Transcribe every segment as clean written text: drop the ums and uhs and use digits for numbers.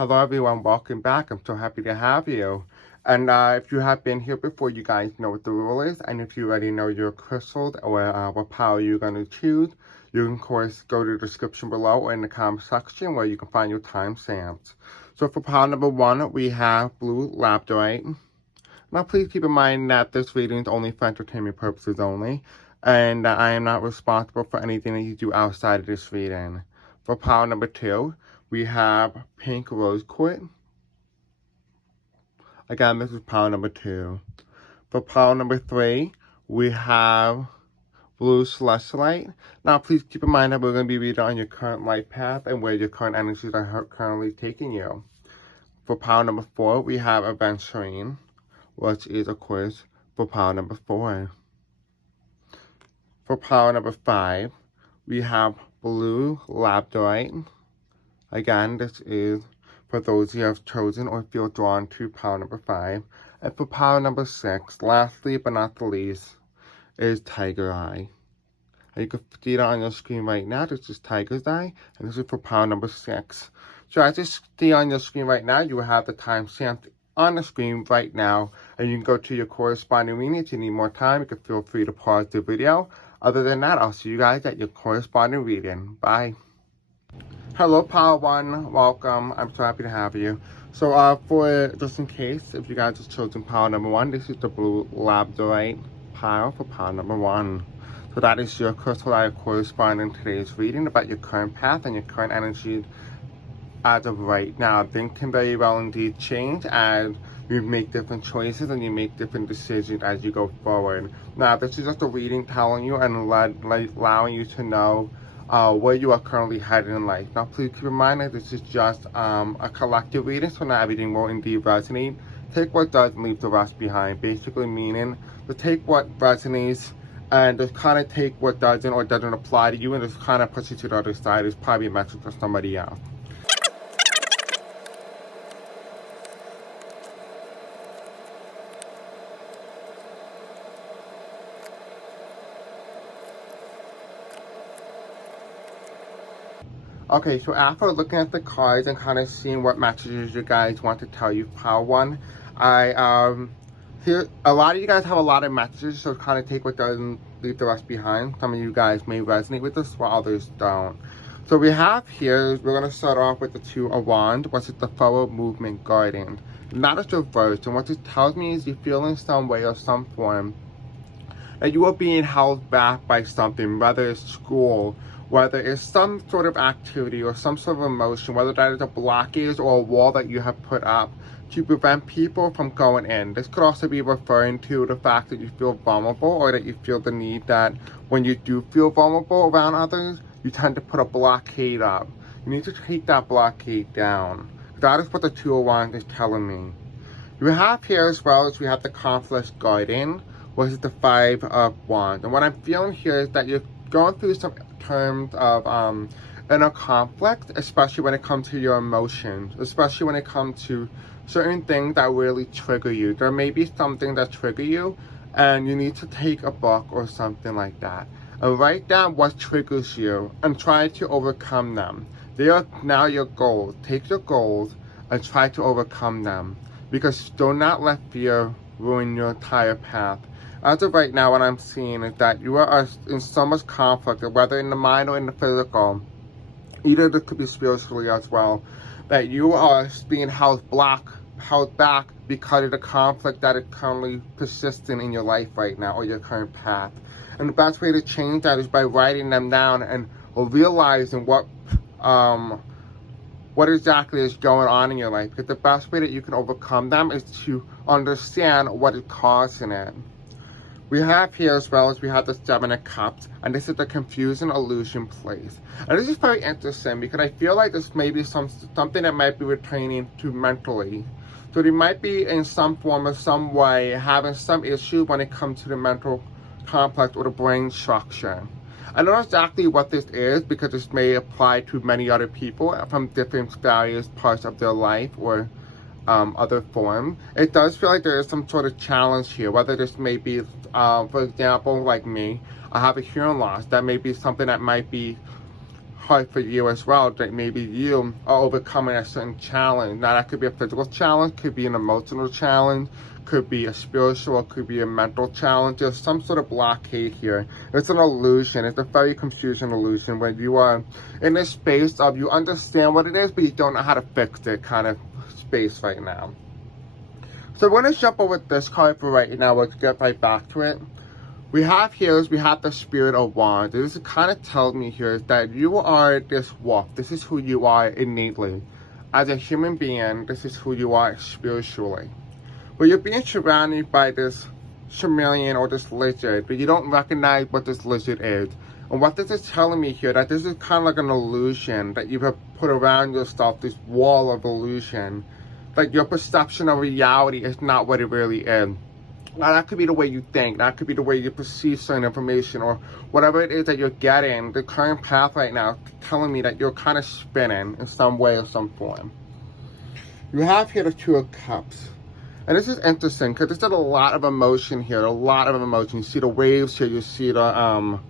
Hello everyone, welcome back. I'm so happy to have you. And if you have been here before, you guys know what the rule is. And if you already know your crystals or what power you're going to choose, you can of course go to the description below or in the comment section where you can find your timestamps. So for power number 1, we have blue Labradorite. Now please keep in mind that this reading is only for entertainment purposes only. And I am not responsible for anything that you do outside of this reading. For power number 2, we have pink rose quartz. Again, this is power number 2. For power number 3, we have blue celesite. Now, please keep in mind that we're going to be reading on your current life path and where your current energies are currently taking you. For power number 4, we have Aventurine, which is, of course, for power number 4. For power number 5, we have blue Labradorite. Again, this is for those who have chosen or feel drawn to power number 5. And for power number 6, lastly but not the least, is Tiger Eye. And you can see it on your screen right now. This is Tiger's Eye, and this is for power number 6. So as you see on your screen right now, you will have the timestamp on the screen right now, and you can go to your corresponding reading. If you need more time, you can feel free to pause the video. Other than that, I'll see you guys at your corresponding reading. Bye. Hello, Power 1. Welcome. I'm so happy to have you. So, for just in case, if you guys have chosen power number 1, this is the blue Labradorite pile for power number 1. So that is your crystal that corresponding to today's reading about your current path and your current energy as of right now. Things can very well indeed change as you make different choices and you make different decisions as you go forward. Now, this is just a reading telling you and allowing you to know where you are currently headed in life. Now, please keep in mind that this is just a collective reading, so not everything will indeed resonate. Take what does and leave the rest behind. Basically meaning to take what resonates and just kind of take what doesn't or doesn't apply to you and just kind of push it to the other side. It's probably a message for somebody else. Okay, so after looking at the cards and kind of seeing what messages you guys want to tell you, power 1, here a lot of you guys have a lot of messages, so kind of take what doesn't, leave the rest behind. Some of you guys may resonate with this, while others don't. So we have here, we're going to start off with the 2 of Wands, which is the forward movement guardian. And that is reversed, and what this tells me is you feel in some way or some form that you are being held back by something, whether it's school, whether it's some sort of activity or some sort of emotion, whether that is a blockage or a wall that you have put up to prevent people from going in. This could also be referring to the fact that you feel vulnerable or that you feel the need that when you do feel vulnerable around others, you tend to put a blockade up. You need to take that blockade down. That is what the 2 of Wands is telling me. You have here as well as we have the conflict guardian, which is the 5 of Wands. And what I'm feeling here is that you're going through some terms of inner conflict, especially when it comes to your emotions, especially when it comes to certain things that really trigger you. There may be something that trigger you and you need to take a book or something like that and write down what triggers you and try to overcome them. They are now your goals. Take your goals and try to overcome them, because do not let fear ruin your entire path. As of right now, what I'm seeing is that you are in so much conflict, whether in the mind or in the physical, either this could be spiritually as well, that you are being held back because of the conflict that is currently persisting in your life right now or your current path. And the best way to change that is by writing them down and realizing what exactly is going on in your life. Because the best way that you can overcome them is to understand what is causing it. We have here as well as we have the 7 of Cups, and this is the confusion illusion place. And this is very interesting because I feel like this may be something that might be returning to mentally. So they might be in some form or some way having some issue when it comes to the mental complex or the brain structure. I don't know exactly what this is because this may apply to many other people from different various parts of their life or other form. It does feel like there is some sort of challenge here, whether this may be, for example, like me, I have a hearing loss. That may be something that might be card for you as well, that maybe you are overcoming a certain challenge. Now that could be a physical challenge, could be an emotional challenge, could be a spiritual, could be a mental challenge. There's some sort of blockade here. It's an illusion. It's a very confusing illusion when you are in this space of you understand what it is, but you don't know how to fix it kind of space right now. So we're going to jump over this card for right now. Let's get right back to it. We have the Spirit of Wands. This kind of tells me here is that you are this wolf. This is who you are innately. As a human being, this is who you are spiritually. But you're being surrounded by this chameleon or this lizard, but you don't recognize what this lizard is. And what this is telling me here, that this is kind of like an illusion that you have put around yourself, this wall of illusion. Like your perception of reality is not what it really is. Now that could be the way you think, that could be the way you perceive certain information, or whatever it is that you're getting. The current path right now is telling me that you're kind of spinning in some way or some form. You have here the Two of Cups. And this is interesting because there's a lot of emotion here, a lot of emotion. You see the waves here, you see the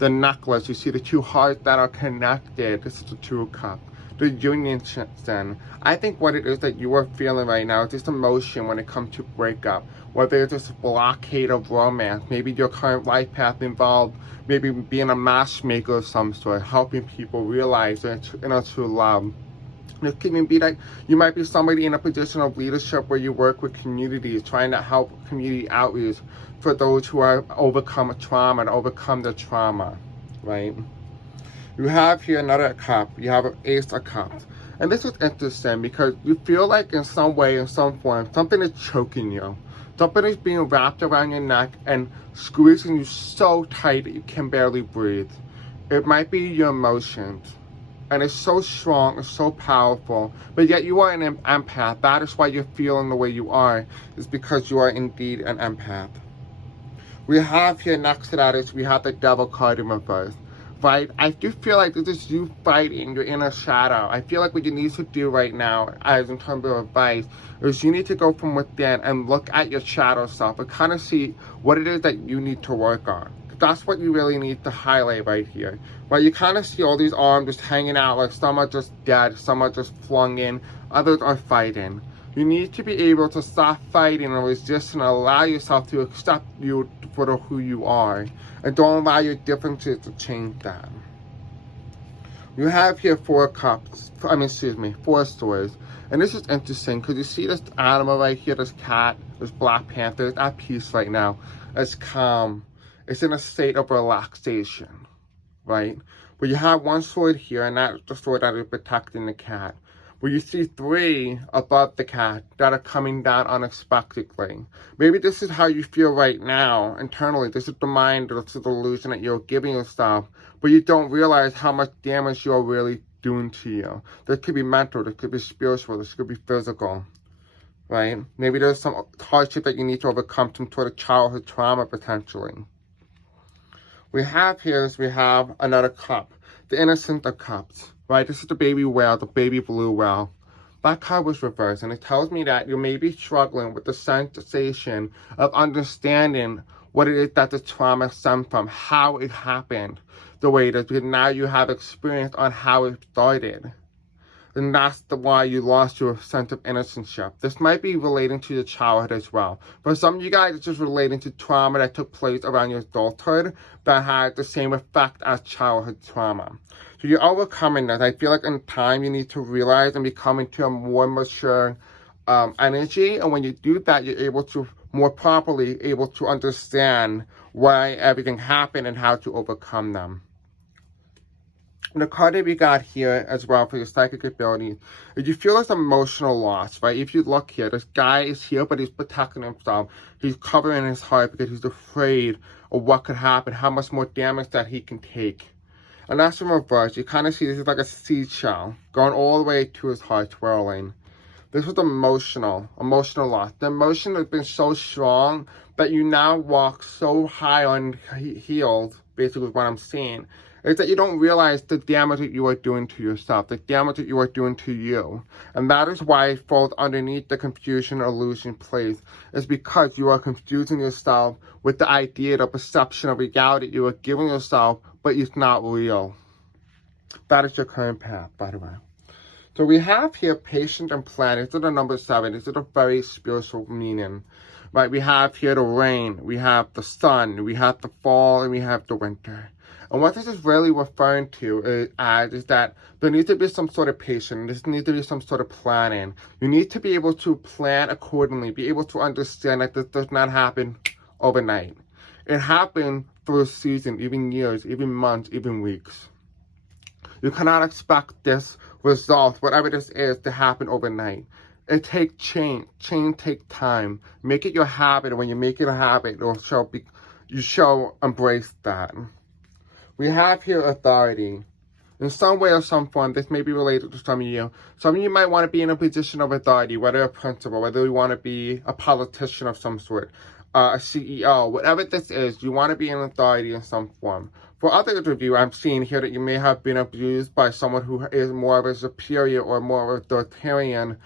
necklace, you see the two hearts that are connected. This is the Two of Cups. The union sin. I think what it is that you are feeling right now is just emotion when it comes to breakup. Whether it's just a blockade of romance, maybe your current life path involved maybe being a matchmaker of some sort, helping people realize their inner true love. It can even be that you might be somebody in a position of leadership where you work with communities, trying to help community outreach for those who are overcome trauma and overcome the trauma, right? You have here another cup. You have an Ace of Cups. And this is interesting because you feel like in some way, in some form, something is choking you. Something is being wrapped around your neck and squeezing you so tight that you can barely breathe. It might be your emotions. And it's so strong, it's so powerful. But yet you are an empath. That is why you're feeling the way you are. It's because you are indeed an empath. We have here next to that is we have the Devil card in reverse. Right? I do feel like this is you fighting your inner shadow. I feel like what you need to do right now, as in terms of advice, is you need to go from within and look at your shadow self and kind of see what it is that you need to work on. That's what you really need to highlight right here. Right? You kind of see all these arms just hanging out, like some are just dead, some are just flung in, others are fighting. You need to be able to stop fighting and resisting and allow yourself to accept you for who you are. And don't allow your differences to change that. You have here Four Swords. And this is interesting because you see this animal right here, this cat, this Black Panther, it's at peace right now. It's calm. It's in a state of relaxation, right? But you have one sword here, and that's the sword that is protecting the cat. But you see three above the cat that are coming down unexpectedly. Maybe this is how you feel right now internally. This is the mind, this is the illusion that you're giving yourself. But you don't realize how much damage you're really doing to you. This could be mental, this could be spiritual, this could be physical, right? Maybe there's some hardship that you need to overcome, some sort of childhood trauma potentially. We have another cup, the Innocent of Cups. Right, this is the baby whale, the baby blue whale. That card was reversed, and it tells me that you may be struggling with the sensation of understanding what it is that the trauma stemmed from, how it happened the way it is, because now you have experience on how it started. And that's why you lost your sense of innocence. This might be relating to your childhood as well. For some of you guys, it's just relating to trauma that took place around your adulthood that had the same effect as childhood trauma. So you're overcoming that. I feel like in time you need to realize and become into a more mature energy. And when you do that, you're able to more properly able to understand why everything happened and how to overcome them. The card that we got here as well for your psychic abilities is you feel this emotional loss, right? If you look here, this guy is here, but he's protecting himself. He's covering his heart because he's afraid of what could happen, how much more damage that he can take. And that's in reverse. You kind of see this is like a seashell going all the way to his heart, twirling. This was emotional loss. The emotion has been so strong that you now walk so high on heels, basically is what I'm seeing, is that you don't realize the damage that you are doing to yourself, the damage that you are doing to you. And that is why it falls underneath the confusion illusion place. It's because you are confusing yourself with the idea, the perception of reality you are giving yourself, but it's not real. That is your current path, by the way. So we have here patient and plan. This is the number 7. This is a very spiritual meaning. Right? We have here the rain, we have the sun, we have the fall, and we have the winter. And what this is really referring to is that there needs to be some sort of patience. There needs to be some sort of planning. You need to be able to plan accordingly, be able to understand that this does not happen overnight. It happened through a season, even years, even months, even weeks. You cannot expect this result, whatever this is, to happen overnight. It takes change. Change takes time. Make it your habit. And when you make it a habit, you shall embrace that. We have here authority. In some way or some form, this may be related to some of you. Some of you might want to be in a position of authority, whether a principal, whether you want to be a politician of some sort, a CEO, whatever this is, you want to be in authority in some form. For others of you, I'm seeing here that you may have been abused by someone who is more of a superior or more of a authoritarian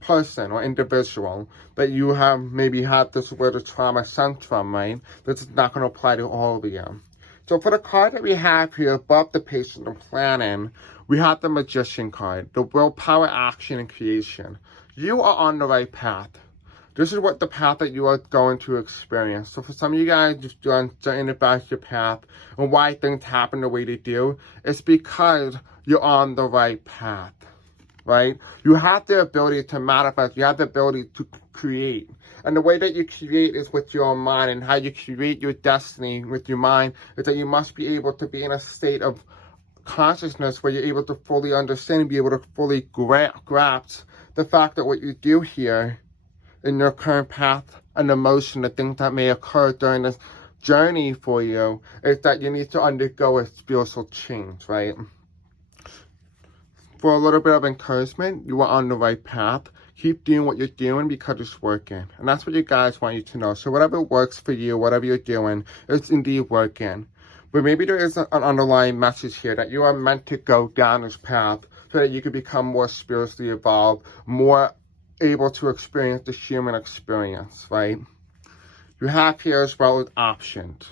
person or individual that you have maybe had this word of trauma sent from, right? This is not going to apply to all of you. So for the card that we have here above the patient and planning, we have the Magician card, the willpower, action, and creation. You are on the right path. This is what the path that you are going to experience. So for some of you guys, just understanding about your path and why things happen the way they do, it's because you're on the right path. Right? You have the ability to manifest. You have the ability to create. And the way that you create is with your mind. And how you create your destiny with your mind is that you must be able to be in a state of consciousness where you're able to fully understand and be able to fully grasp the fact that what you do here in your current path and emotion, the things that may occur during this journey for you, is that you need to undergo a spiritual change, right? For a little bit of encouragement, you are on the right path. Keep doing what you're doing because it's working. And that's what you guys want you to know. So whatever works for you, whatever you're doing, it's indeed working. But maybe there is an underlying message here that you are meant to go down this path so that you can become more spiritually evolved, more able to experience the human experience, right? You have here as well as options.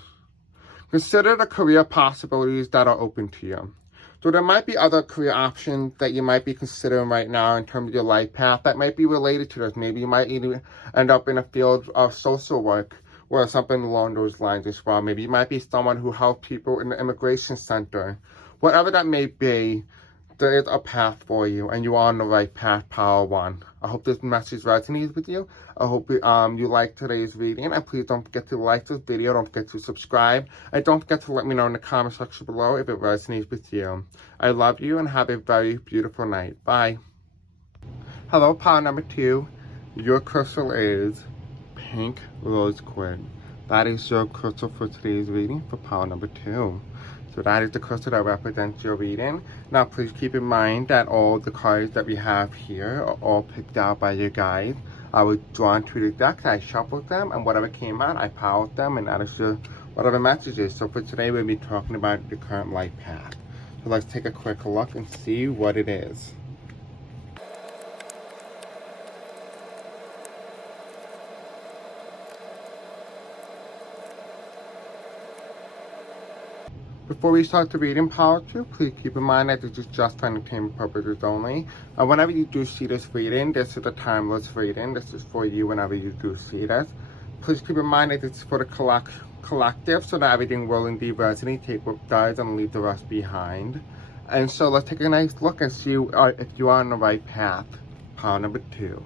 Consider the career possibilities that are open to you. So there might be other career options that you might be considering right now in terms of your life path that might be related to this. Maybe you might even end up in a field of social work or something along those lines as well. Maybe you might be someone who helps people in the immigration center. Whatever that may be, there is a path for you, and you are on the right path, Power 1. I hope this message resonates with you. I hope you like today's reading, and please don't forget to like this video. Don't forget to subscribe, and don't forget to let me know in the comment section below if it resonates with you. I love you, and have a very beautiful night. Bye. Hello, Power number 2. Your crystal is Pink Rose Quartz. That is your crystal for today's reading for Power number 2. So that is the crystal that represents your reading. Now please keep in mind that all the cards that we have here are all picked out by your guides. I was drawn to the deck, I shuffled them, and whatever came out, I powered them, and that is your whatever messages. So for today, we'll be talking about the current light path. So let's take a quick look and see what it is. Before we start the reading, Power 2, please keep in mind that this is just for entertainment purposes only. Whenever you do see this reading, this is a timeless reading. This is for you whenever you do see this. Please keep in mind that it's for the collective, so that everything will indeed resonate. Take what does and leave the rest behind. And so let's take a nice look and see if you are on the right path. Power number 2.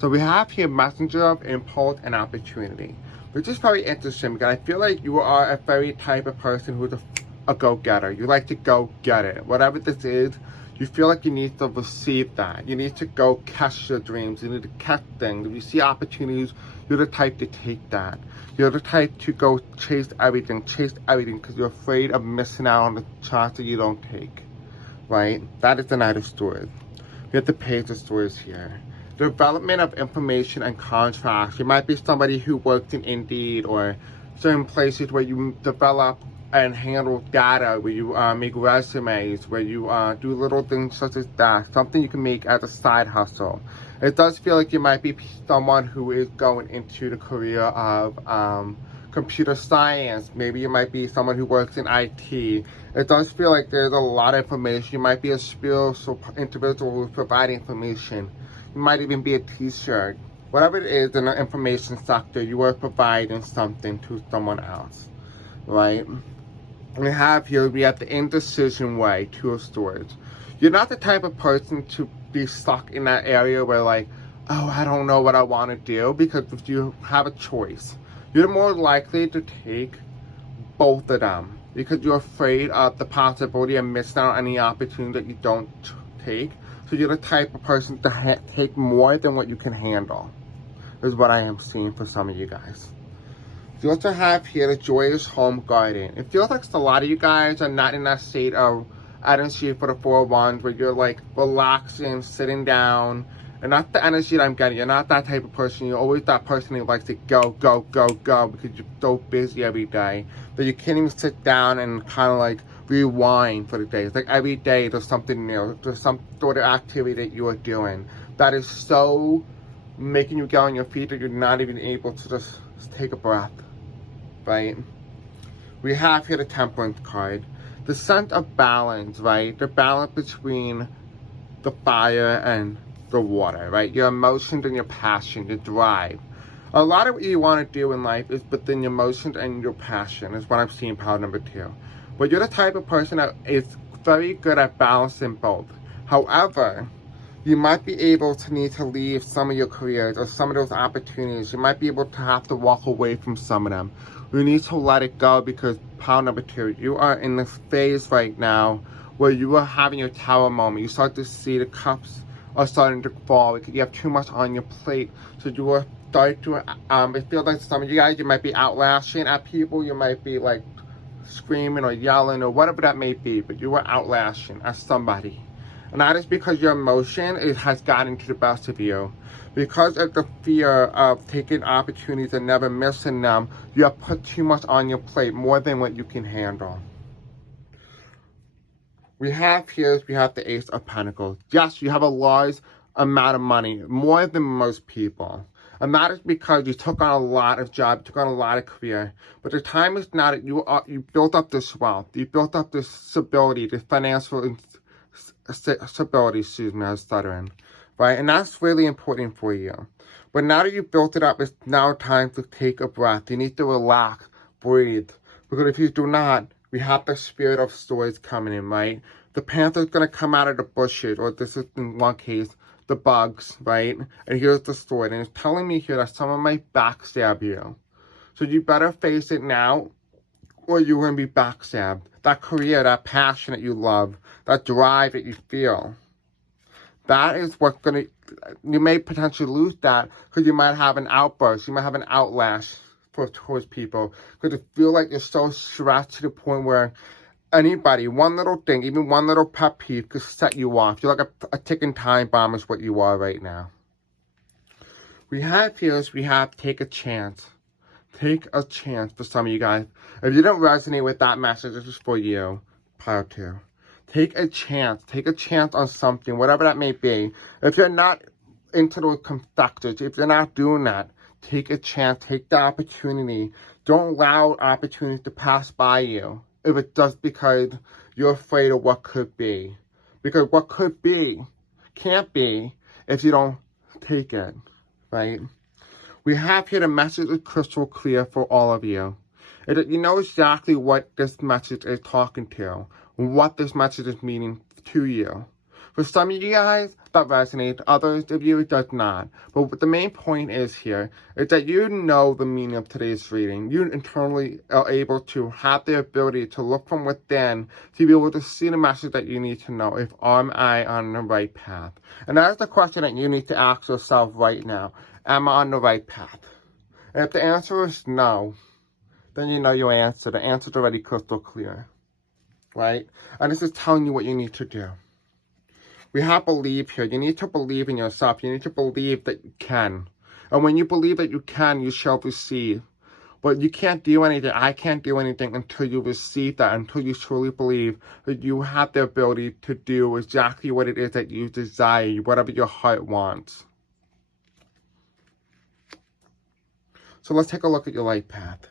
So we have here Messenger of Impulse and Opportunity, which is very interesting because I feel like you are a very type of person who's a go-getter. You like to go get it. Whatever this is, you feel like you need to receive that. You need to go catch your dreams. You need to catch things. If you see opportunities, you're the type to take that. You're the type to go chase everything because you're afraid of missing out on the chance that you don't take. Right? That is the Knight of Swords. We have the Page of Swords here. Development of information and contracts. You might be somebody who works in Indeed or certain places where you develop and handle data, where you make resumes, where you do little things such as that, something you can make as a side hustle. It does feel like you might be someone who is going into the career of computer science. Maybe you might be someone who works in IT. It does feel like there's a lot of information. You might be a spiritual individual who's providing information. You might even be a teacher. Whatever it is in the information sector, you are providing something to someone else, right? We have the indecision way, Two of Swords. You're not the type of person to be stuck in that area where like, oh, I don't know what I want to do, because if you have a choice, you're more likely to take both of them because you're afraid of the possibility of missing out on any opportunity that you don't take. So you're the type of person to take more than what you can handle, is what I am seeing for some of you guys. You also have here the Joyous Home Garden. It feels like a lot of you guys are not in that state of energy for the Four of Wands where you're like relaxing, sitting down, and not the energy that I'm getting. You're not that type of person. You're always that person who likes to go, go, go, go, because you're so busy every day that you can't even sit down and kind of like rewind for the day. It's like every day there's something new. There's some sort of activity that you are doing that is so making you get on your feet that you're not even able to just take a breath, right? We have here the Temperance card. The sense of balance, right? The balance between the fire and the water, right? Your emotions and your passion, your drive. A lot of what you want to do in life is within your emotions and your passion, is what I'm seeing power number 2. But you're the type of person that is very good at balancing both. However, you might be able to need to leave some of your careers or some of those opportunities. You might be able to have to walk away from some of them. You need to let it go because power number 2, you are in this phase right now where you are having your tower moment. You start to see the cups are starting to fall because you have too much on your plate. So you will start to, it feels like some of you guys, you might be outlashing at people. You might be like screaming or yelling or whatever that may be, but you are outlashing at somebody. And that is because your emotion has gotten to the best of you. Because of the fear of taking opportunities and never missing them, you have put too much on your plate, more than what you can handle. We have the Ace of Pentacles. Yes, you have a large amount of money, more than most people. And that is because you took on a lot of jobs, took on a lot of career. But the time is now that you built up this wealth, you built up this stability, this financial stability, I was stuttering, right? And that's really important for you. But now that you've built it up, it's now time to take a breath. You need to relax, breathe. Because if you do not, we have the Spirit of Swords coming in, right? The panther's going to come out of the bushes, or this is in one case, the bugs, right? And here's the sword. And it's telling me here that someone might backstab you. So you better face it now, or you're going to be backstabbed. That career, that passion that you love, that drive that you feel, that is what's going to, you may potentially lose that because you might have an outburst. You might have an outlash towards people because you feel like you're so stressed to the point where anybody, one little thing, even one little pet peeve could set you off. You're like a ticking time bomb is what you are right now. We have take a chance. Take a chance for some of you guys. If you don't resonate with that message, this is for you. Power 2. Take a chance. Take a chance on something, whatever that may be. If you're not into those factors, if you're not doing that, take a chance. Take the opportunity. Don't allow opportunities to pass by you. If it does, because you're afraid of what could be. Because what could be can't be if you don't take it, right? We have here the message is crystal clear for all of you. You know exactly what this message is talking to, what this message is meaning to you. For some of you guys, that resonates. Others of you, it does not. But what the main point is here is that you know the meaning of today's reading. You internally are able to have the ability to look from within to be able to see the message that you need to know. If am I on the right path? And that is the question that you need to ask yourself right now. Am I on the right path? And if the answer is no, then you know your answer. The answer is already crystal clear, right? And this is telling you what you need to do. We have belief here. You need to believe in yourself. You need to believe that you can. And when you believe that you can, you shall receive. But you can't do anything. I can't do anything until you receive that, until you truly believe that you have the ability to do exactly what it is that you desire, whatever your heart wants. So let's take a look at your life path.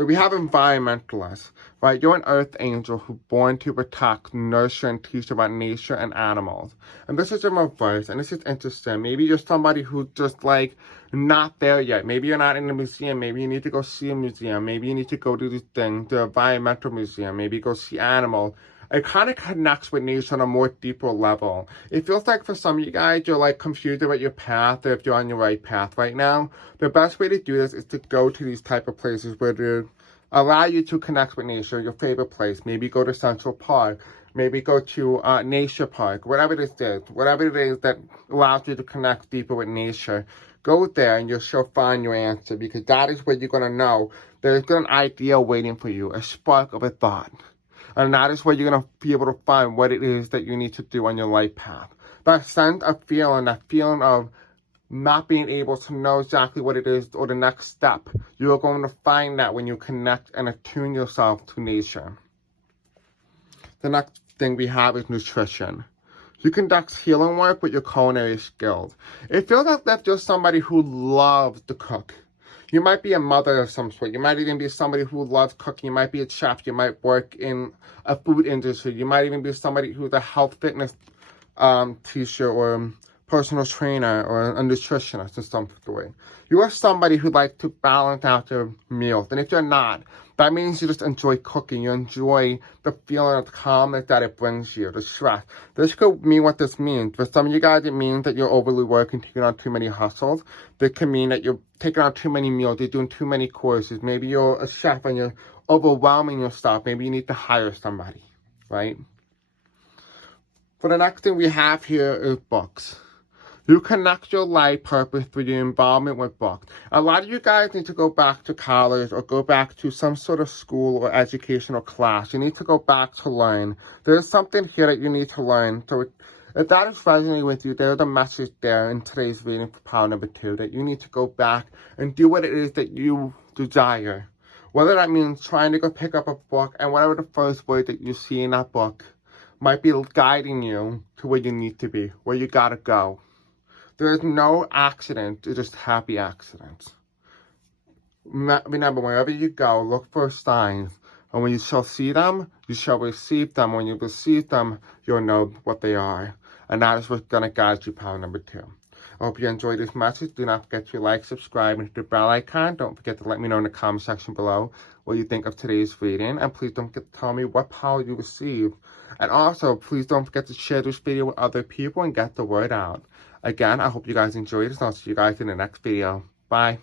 So we have environmentalists, right? You're an earth angel who's born to protect, nurture, and teach about nature and animals. And this is in reverse, and this is interesting. Maybe you're somebody who's just like not there yet. Maybe you're not in a museum. Maybe you need to go see a museum. Maybe you need to go do this thing, the environmental museum. Maybe go see animals. It kind of connects with nature on a more deeper level. It feels like for some of you guys, you're like confused about your path or if you're on your right path right now. The best way to do this is to go to these type of places where they allow you to connect with nature, your favorite place. Maybe go to Central Park. Maybe go to Nature Park. Whatever it is that allows you to connect deeper with nature. Go there and you'll find your answer, because that is where you're going to know there's an idea waiting for you, a spark of a thought. And that is where you're going to be able to find what it is that you need to do on your life path. That sense of feeling, that feeling of not being able to know exactly what it is or the next step, you're going to find that when you connect and attune yourself to nature. The next thing we have is nutrition. You conduct healing work with your culinary skills. It feels like that you're somebody who loves to cook. You might be a mother of some sort. You might even be somebody who loves cooking. You might be a chef. You might work in a food industry. You might even be somebody who's a health fitness teacher or personal trainer or a nutritionist in some way. You are somebody who likes to balance out their meals. And if you're not, that means you just enjoy cooking. You enjoy the feeling of calmness that it brings you, the stress. This could mean what this means. For some of you guys, it means that you're overly working, taking on too many hustles. This can mean that you're taking on too many meals, you're doing too many courses. Maybe you're a chef and you're overwhelming yourself. Maybe you need to hire somebody, right? For the next thing we have here is books. You connect your life purpose through your involvement with books. A lot of you guys need to go back to college or go back to some sort of school or educational class. You need to go back to learn. There's something here that you need to learn. So if that is resonating with you, there's a message there in today's reading for power number 2, that you need to go back and do what it is that you desire. Whether that means trying to go pick up a book and whatever the first word that you see in that book might be guiding you to where you need to be, where you gotta go. There is no accident, it's just happy accidents. Remember, wherever you go, look for signs. And when you shall see them, you shall receive them. When you receive them, you'll know what they are. And that is what's going to guide you, power number 2. I hope you enjoyed this message. Do not forget to like, subscribe, and hit the bell icon. Don't forget to let me know in the comment section below what you think of today's reading. And please don't forget to tell me what power you received. And also, please don't forget to share this video with other people and get the word out. Again, I hope you guys enjoyed this, and I'll see you guys in the next video. Bye.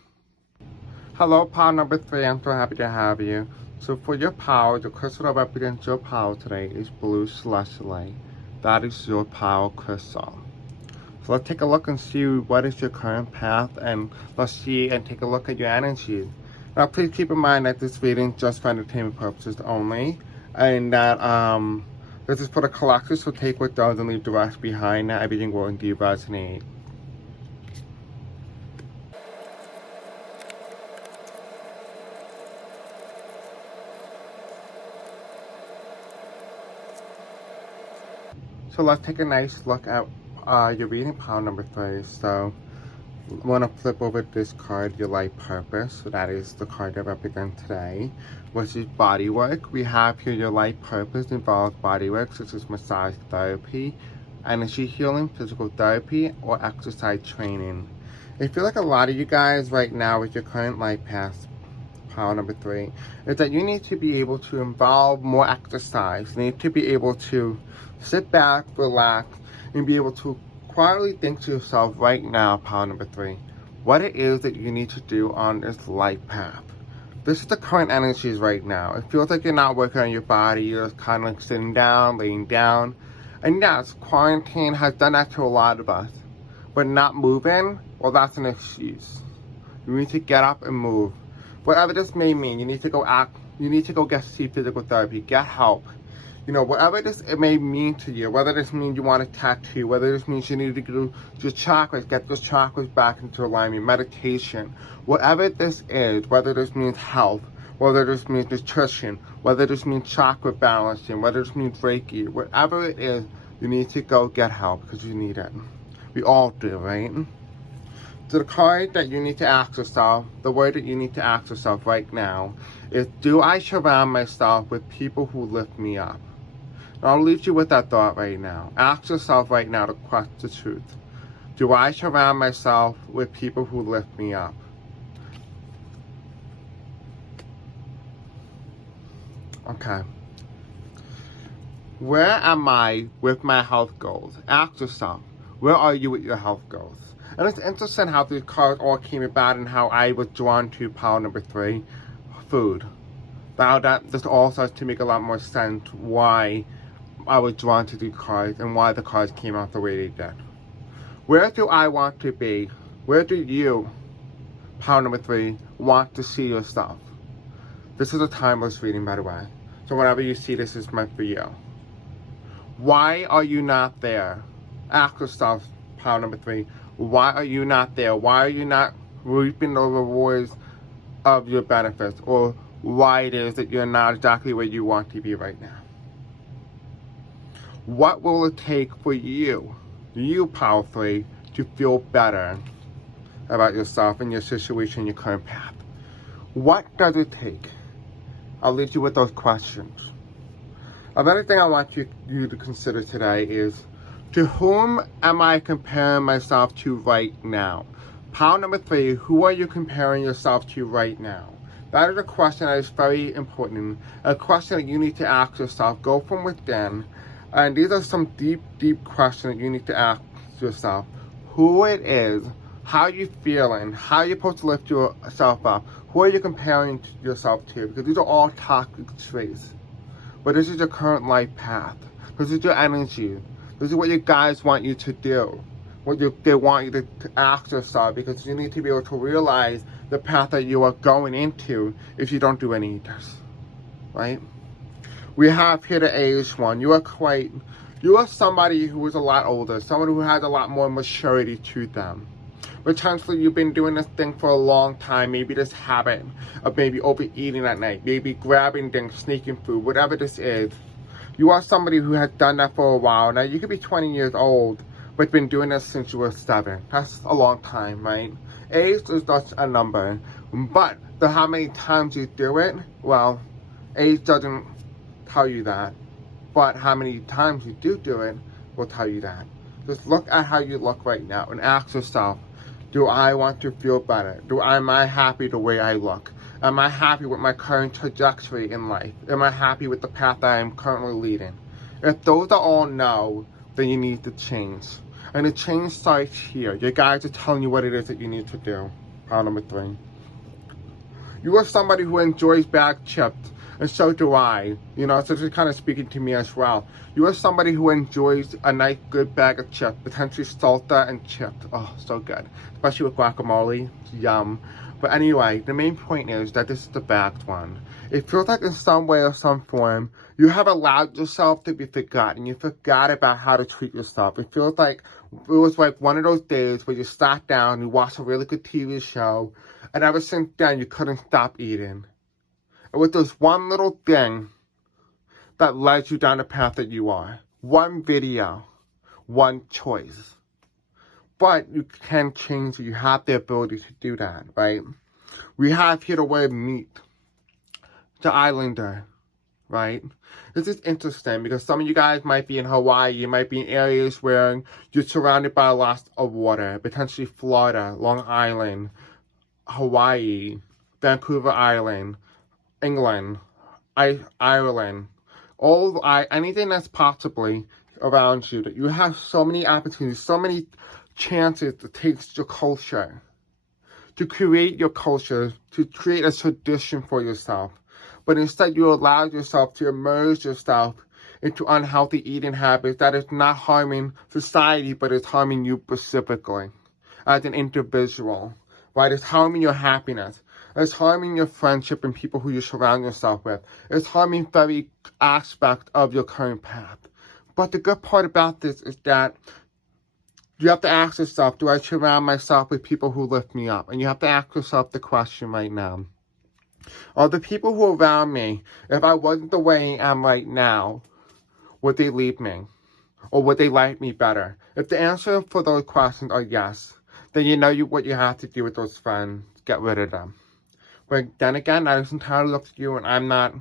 Hello, power number 3. I'm so happy to have you. So for your power, the crystal that represents your power today is blue celesite. That is your power crystal. So let's take a look and see what is your current path, and let's see and take a look at your energy. Now, please keep in mind that this reading is just for entertainment purposes only, and that this is for the collectors, so take what does and leave the rest behind. Not everything will indeed resonate. So let's take a nice look at your reading, power number 3. So I'm going to flip over this card, your life purpose. So that is the card that represents today, which is body work. We have here your life purpose involves body work, such as massage therapy, energy healing, physical therapy, or exercise training. I feel like a lot of you guys right now with your current life path, power number 3, is that you need to be able to involve more exercise. You need to be able to sit back, relax, and be able to quietly think to yourself right now, power number 3, what it is that you need to do on this life path. This is the current energies right now. It feels like you're not working on your body. You're just kind of like sitting down, laying down. And yes, quarantine has done that to a lot of us. But not moving, well, that's an excuse. You need to get up and move. Whatever this may mean, you need to go get physical therapy, get help. You know, whatever it may mean to you, whether this means you want a tattoo, whether this means you need to do your chakras, get those chakras back into alignment, meditation, whatever this is, whether this means health, whether this means nutrition, whether this means chakra balancing, whether this means Reiki, whatever it is, you need to go get help because you need it. We all do, right? So the card that you need to ask yourself, the word that you need to ask yourself right now is, do I surround myself with people who lift me up? And I'll leave you with that thought right now. Ask yourself right now the truth. Do I surround myself with people who lift me up? Okay. Where am I with my health goals? Ask yourself, where are you with your health goals? And it's interesting how these cards all came about and how I was drawn to pile number 3, food. Now that this all starts to make a lot more sense why I was drawn to these cards and why the cards came out the way they did. Where do I want to be? Where do you, pile number 3, want to see yourself? This is a timeless reading, by the way. So whenever you see this, is meant for you. Why are you not there? Ask yourself, pile number 3, why are you not there? Why are you not reaping the rewards of your benefits? Or why it is that you're not exactly where you want to be right now? What will it take for you, pile 3, to feel better about yourself and your situation, your current path? What does it take? I'll leave you with those questions. Another thing I want you to consider today is, to whom am I comparing myself to right now? Pile number 3, who are you comparing yourself to right now? That is a question that is very important, a question that you need to ask yourself. Go from within, and these are some deep, deep questions that you need to ask yourself. Who it is, how you feeling, how you're supposed to lift yourself up, who are you comparing yourself to? Because these are all toxic traits. But this is your current life path. This is your energy. This is what your guides want you to do. They want you to ask yourself, because you need to be able to realize the path that you are going into if you don't do any of this. Right? We have here the age one. You are somebody who is a lot older, somebody who has a lot more maturity to them. Potentially you've been doing this thing for a long time, maybe this habit of maybe overeating at night, maybe grabbing things, sneaking food, whatever this is. You are somebody who has done that for a while. Now you could be 20 years old, but been doing this since you were 7. That's a long time, right? Age is just a number, but how many times you do it, well, age doesn't tell you that, but how many times you do it will tell you that. Just look at how you look right now and ask yourself, do I want to feel better? Am I happy the way I look? Am I happy with my current trajectory in life? Am I happy with the path that I am currently leading? If those are all no, then you need to change. And the change starts here. Your guides are telling you what it is that you need to do. Pile number 3. You are somebody who enjoys bag chips, and so do I. So this is kind of speaking to me as well. You are somebody who enjoys a nice, good bag of chips, potentially salsa and chips. Oh, so good. Especially with guacamole. Yum. But anyway, the main point is that this is the bagged one. It feels like in some way or some form, you have allowed yourself to be forgotten. You forgot about how to treat yourself. It feels like it was like one of those days where you sat down, you watched a really good TV show, and ever since then, you couldn't stop eating. It was this one little thing that led you down the path that you are. One video, one choice. But you can change it. You have the ability to do that, right? We have here the word meet. The islander, right? This is interesting because some of you guys might be in Hawaii. You might be in areas where you're surrounded by lots of water. Potentially Florida, Long Island, Hawaii, Vancouver Island, England, Ireland. Anything that's possibly around you. That you have so many opportunities, so many chances to take your culture, to create your culture, to create a tradition for yourself. But instead you allow yourself to immerse yourself into unhealthy eating habits that is not harming society, but it's harming you specifically as an individual, right? It's harming your happiness. It's harming your friendship and people who you surround yourself with. It's harming every aspect of your current path. But the good part about this is that you have to ask yourself, do I surround myself with people who lift me up? And you have to ask yourself the question right now. Are the people who are around me, if I wasn't the way I am right now, would they leave me? Or would they like me better? If the answer for those questions are yes, then you know what you have to do with those friends. Get rid of them. But then again, that is entirely up to you, and I'm not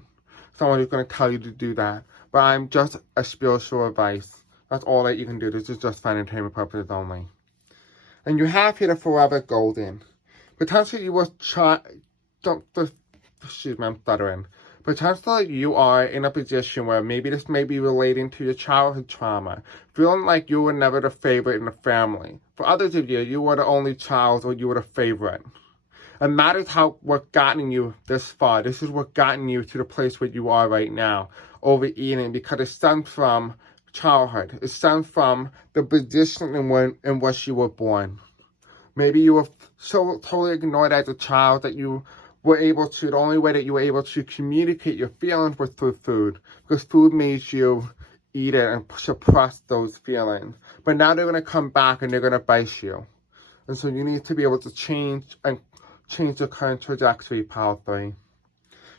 someone who's going to tell you to do that. But I'm just a spiritual advice. That's all that you can do. This is just for entertainment purposes only. And you have here the Forever Golden. Potentially you will excuse me, I'm stuttering. Potentially you are in a position where maybe this may be relating to your childhood trauma. Feeling like you were never the favorite in the family. For others of you, you were the only child or you were the favorite. And that is what gotten you this far. This is what gotten you to the place where you are right now. Overeating, because it stems from childhood. It stems from the position in which you were born. Maybe you were so totally ignored as a child that you were able to, the only way that you were able to communicate your feelings was through food. Because food made you eat it and suppress those feelings. But now they're going to come back and they're going to bite you. And so you need to be able to change the current trajectory, Power 3.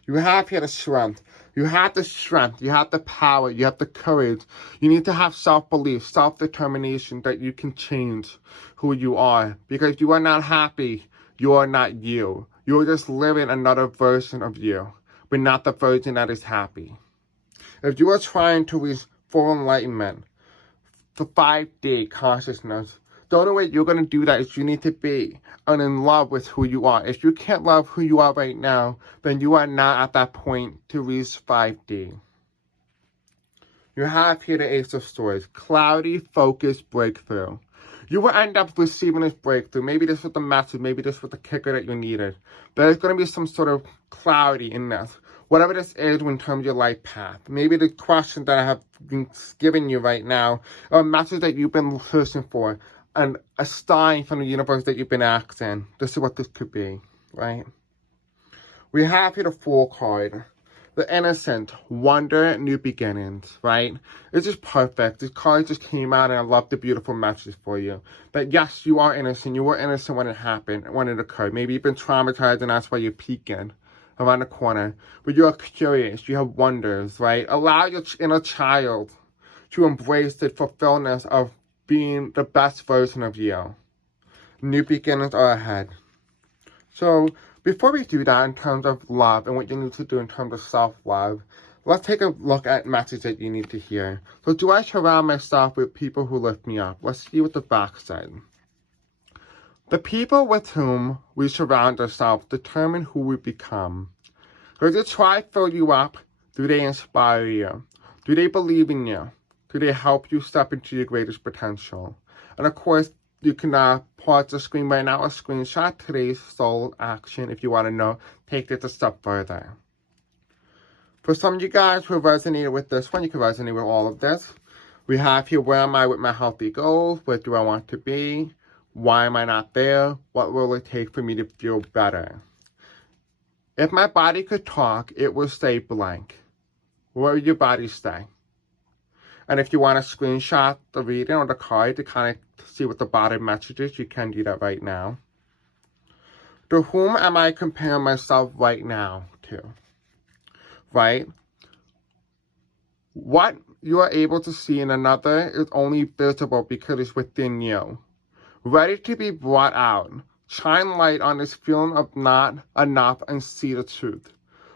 You have here the strength. You have the strength. You have the power. You have the courage. You need to have self-belief, self-determination that you can change who you are. Because you are not happy. You are not you. You are just living another version of you, but not the version that is happy. If you are trying to reach full enlightenment, the 5D consciousness, the only way you're going to do that is you need to be in love with who you are. If you can't love who you are right now, then you are not at that point to reach 5D. You have here the Ace of Swords, cloudy, focused breakthrough. You will end up receiving this breakthrough. Maybe this was the message, maybe this was the kicker that you needed. There's going to be some sort of cloudy in this. Whatever this is in terms of your life path. Maybe the question that I have been giving you right now, or a message that you've been searching for, and a sign from the universe that you've been asking. This is what this could be, right? We have here the Fool card. The innocent, wonder, new beginnings, right? It's just perfect. This card just came out and I love the beautiful message for you. That yes, you are innocent. You were innocent when it happened, when it occurred. Maybe you've been traumatized and that's why you're peeking around the corner. But you're curious. You have wonders, right? Allow your inner child to embrace the fulfillment of being the best version of you. New beginnings are ahead. So, before we do that in terms of love and what you need to do in terms of self-love, let's take a look at messages that you need to hear. So do I surround myself with people who lift me up? Let's see what the back said. The people with whom we surround ourselves determine who we become. Do they try to fill you up? Do they inspire you? Do they believe in you? Do they help you step into your greatest potential? And of course, you can pause the screen right now or screenshot today's soul action if you want to know. Take this a step further. For some of you guys who resonated with this one, you can resonate with all of this. We have here, where am I with my healthy goals? Where do I want to be? Why am I not there? What will it take for me to feel better? If my body could talk, it would say blank. Where would your body stay? And if you want to screenshot the reading or the card to kind of see what the bottom message is, you can do that right now. To whom am I comparing myself right now to? Right? What you are able to see in another is only visible because it's within you. Ready to be brought out. Shine light on this feeling of not enough and see the truth.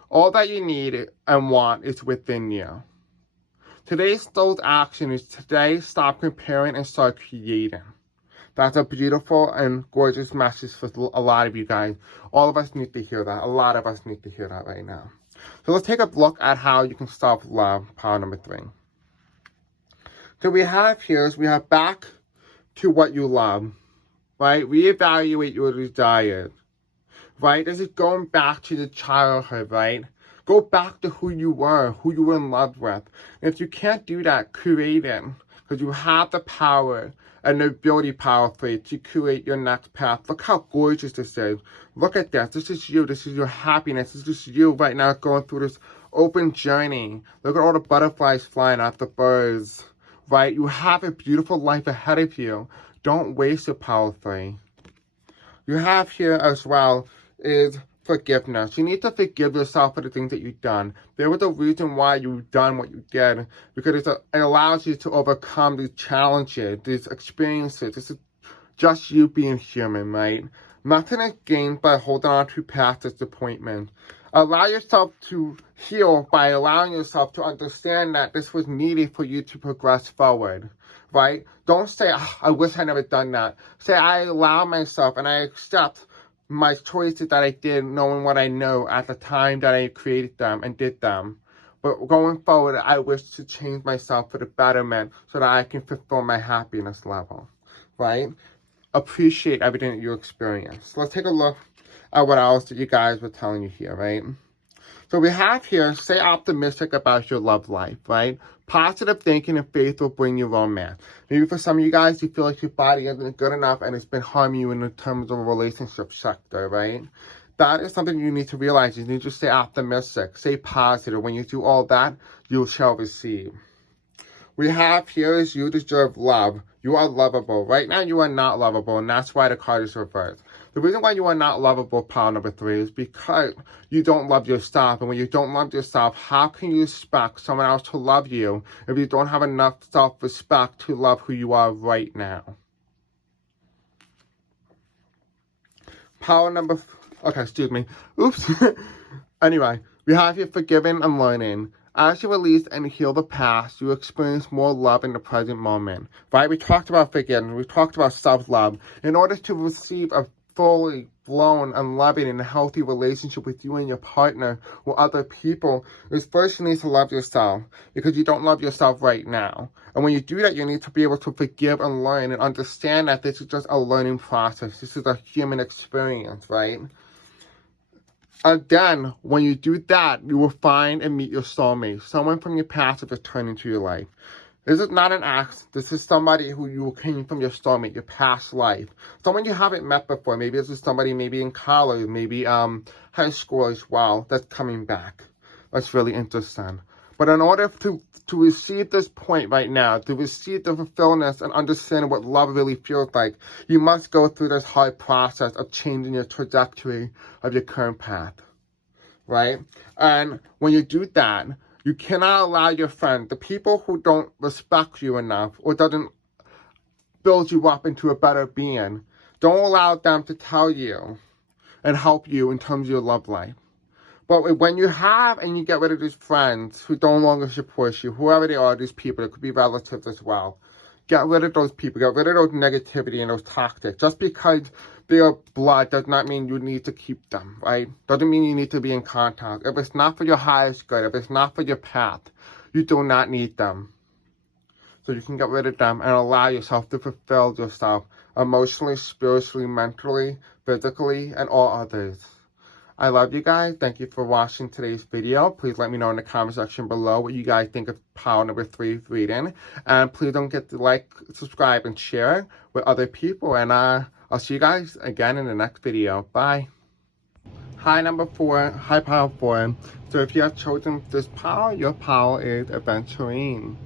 All that you need and want is within you. Today's soul's action is today stop comparing and start creating. That's a beautiful and gorgeous message for a lot of you guys. All of us need to hear that. A lot of us need to hear that right now. So let's take a look at how you can self-love, power number 3. So we have here is we have back to what you love, right? Reevaluate your desires, right? This is going back to the childhood, right? Go back to who you were in love with. And if you can't do that, create it. Because you have the power and the ability, Power 3, to create your next path. Look how gorgeous this is. Look at this. This is you. This is your happiness. This is you right now going through this open journey. Look at all the butterflies flying out, the birds, right? You have a beautiful life ahead of you. Don't waste it, Power 3. You have here as well is forgiveness. You need to forgive yourself for the things that you've done. There was a reason why you've done what you did, because it allows you to overcome these challenges, these experiences. This is just you being human, right? Nothing is gained by holding on to past disappointment. Allow yourself to heal by allowing yourself to understand that this was needed for you to progress forward, right? Don't say, oh, I wish I never done that. Say, I allow myself and I accept my choices that I did, knowing what I know at the time that I created them and did them. But going forward, I wish to change myself for the betterment so that I can fulfill my happiness level, right? Appreciate everything that you experience. Let's take a look at what else that you guys were telling you here, right? So we have here, stay optimistic about your love life, right? Positive thinking and faith will bring you romance. Maybe for some of you guys, you feel like your body isn't good enough and it's been harming you in terms of a relationship sector, right? That is something you need to realize. You need to stay optimistic, stay positive. When you do all that, you shall receive. We have here is you deserve love. You are lovable. Right now, you are not lovable, and that's why the card is reversed. The reason why you are not lovable, pile number 3, is because you don't love yourself. And when you don't love yourself, how can you expect someone else to love you if you don't have enough self-respect to love who you are right now? Pile number... Okay, excuse me. Oops. Anyway, we have here forgiving and learning. As you release and heal the past, you experience more love in the present moment, right? We talked about forgiveness. We talked about self-love. In order to receive a fully blown and loving and healthy relationship with you and your partner or other people, is first you need to love yourself, because you don't love yourself right now. And when you do that, you need to be able to forgive and learn and understand that this is just a learning process. This is a human experience, right? Again, when you do that, you will find and meet your soulmate. Someone from your past is returning into your life. This is not an ex. This is somebody who you came from your soulmate, your past life. Someone you haven't met before. Maybe this is somebody maybe in college, maybe high school as well, that's coming back. That's really interesting. But in order to receive this point right now, to receive the fulfillment and understand what love really feels like, you must go through this hard process of changing your trajectory of your current path, right? And when you do that, you cannot allow your friends, the people who don't respect you enough or doesn't build you up into a better being, don't allow them to tell you and help you in terms of your love life. But when you have and you get rid of these friends who no longer support you, whoever they are, these people, it could be relatives as well. Get rid of those people. Get rid of those negativity and those toxic. Just because they are blood does not mean you need to keep them, right? Doesn't mean you need to be in contact. If it's not for your highest good, if it's not for your path, you do not need them. So you can get rid of them and allow yourself to fulfill yourself emotionally, spiritually, mentally, physically, and all others. I love you guys. Thank you for watching today's video. Please let me know in the comment section below what you guys think of pile number 3 reading. And please don't forget to like, subscribe, and share with other people. And I'll see you guys again in the next video. Bye. Hi, number 4. Hi, pile 4. So if you have chosen this pile, your pile is Aventurine.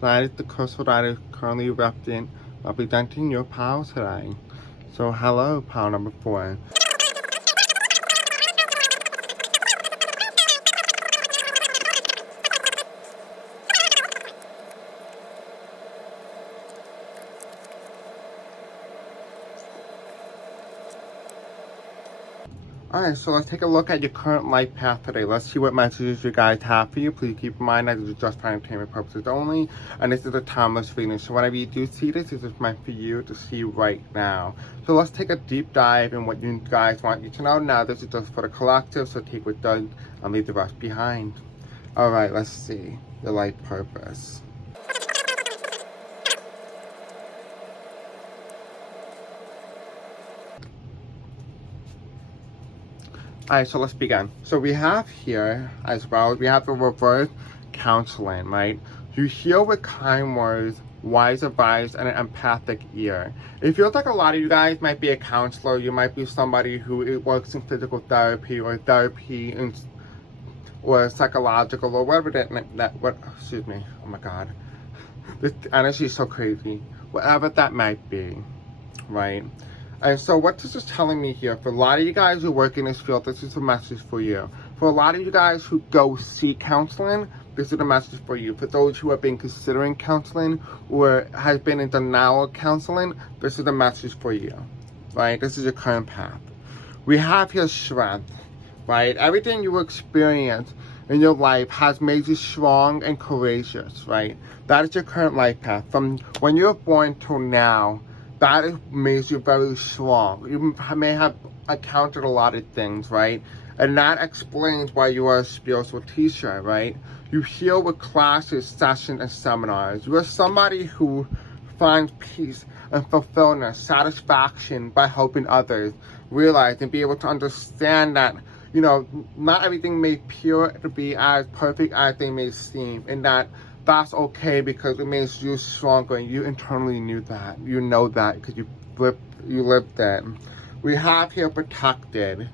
That is the crystal that is currently representing your pile today. So hello, pile number 4. Alright, so let's take a look at your current life path today. Let's see what messages you guys have for you. Please keep in mind that this is just for entertainment purposes only, and this is a timeless reading. So whenever you do see this, this is meant for you to see right now. So let's take a deep dive in what you guys want you to know. Now, this is just for the collective, so take what does and leave the rest behind. Alright, let's see your life purpose. Alright, so let's begin. So we have here, as well, we have the reverse counseling, right? You heal with kind words, wise advice, and an empathic ear. It feels like a lot of you guys might be a counselor. You might be somebody who works in physical therapy or therapy or psychological or whatever excuse me, oh my god. This energy is so crazy. Whatever that might be, right? And so what this is telling me here, for a lot of you guys who work in this field, this is a message for you. For a lot of you guys who go seek counseling, this is the message for you. For those who have been considering counseling or has been in denial of counseling, this is the message for you, right? This is your current path. We have here strength, right? Everything you experience in your life has made you strong and courageous, right? That is your current life path. From when you were born till now, that makes you very strong. You may have encountered a lot of things, right? And that explains why you are a spiritual teacher, right? You heal with classes, sessions, and seminars. You are somebody who finds peace and fulfillment, satisfaction by helping others realize and be able to understand that, you know, not everything may appear to be as perfect as they may seem, and that's okay because it makes you stronger, and you internally knew that. You know that because you lived that. We have here protected,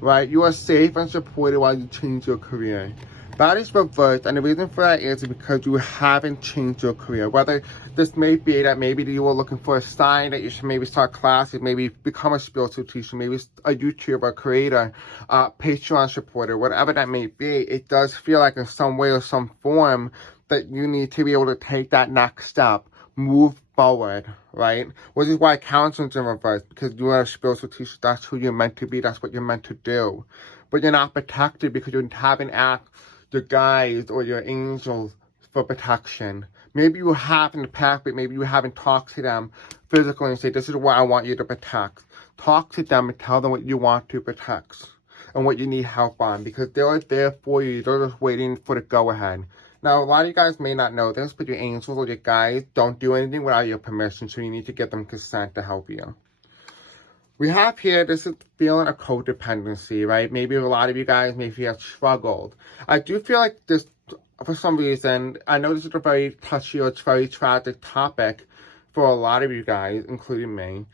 right? You are safe and supported while you change your career. That is reversed, and the reason for that is because you haven't changed your career. Whether this may be that maybe you were looking for a sign that you should maybe start classes, maybe become a spiritual teacher, maybe a YouTuber, creator, Patreon supporter, whatever that may be, it does feel like in some way or some form that you need to be able to take that next step, move forward, right? Which is why counseling's in reverse, because you are a spiritual teacher. That's who you're meant to be. That's what you're meant to do. But you're not protected because you haven't asked your guides or your angels for protection. Maybe you have in the past, but maybe you haven't talked to them physically and say, this is what I want you to protect. Talk to them and tell them what you want to protect and what you need help on, because they're there for you. They're just waiting for the go-ahead. Now, a lot of you guys may not know this, but your angels or your guides don't do anything without your permission, so you need to get them consent to help you. We have here, this is feeling of codependency, right? Maybe a lot of you guys maybe have struggled. I do feel like this, for some reason, I know this is a very touchy or it's very tragic topic for a lot of you guys, including me.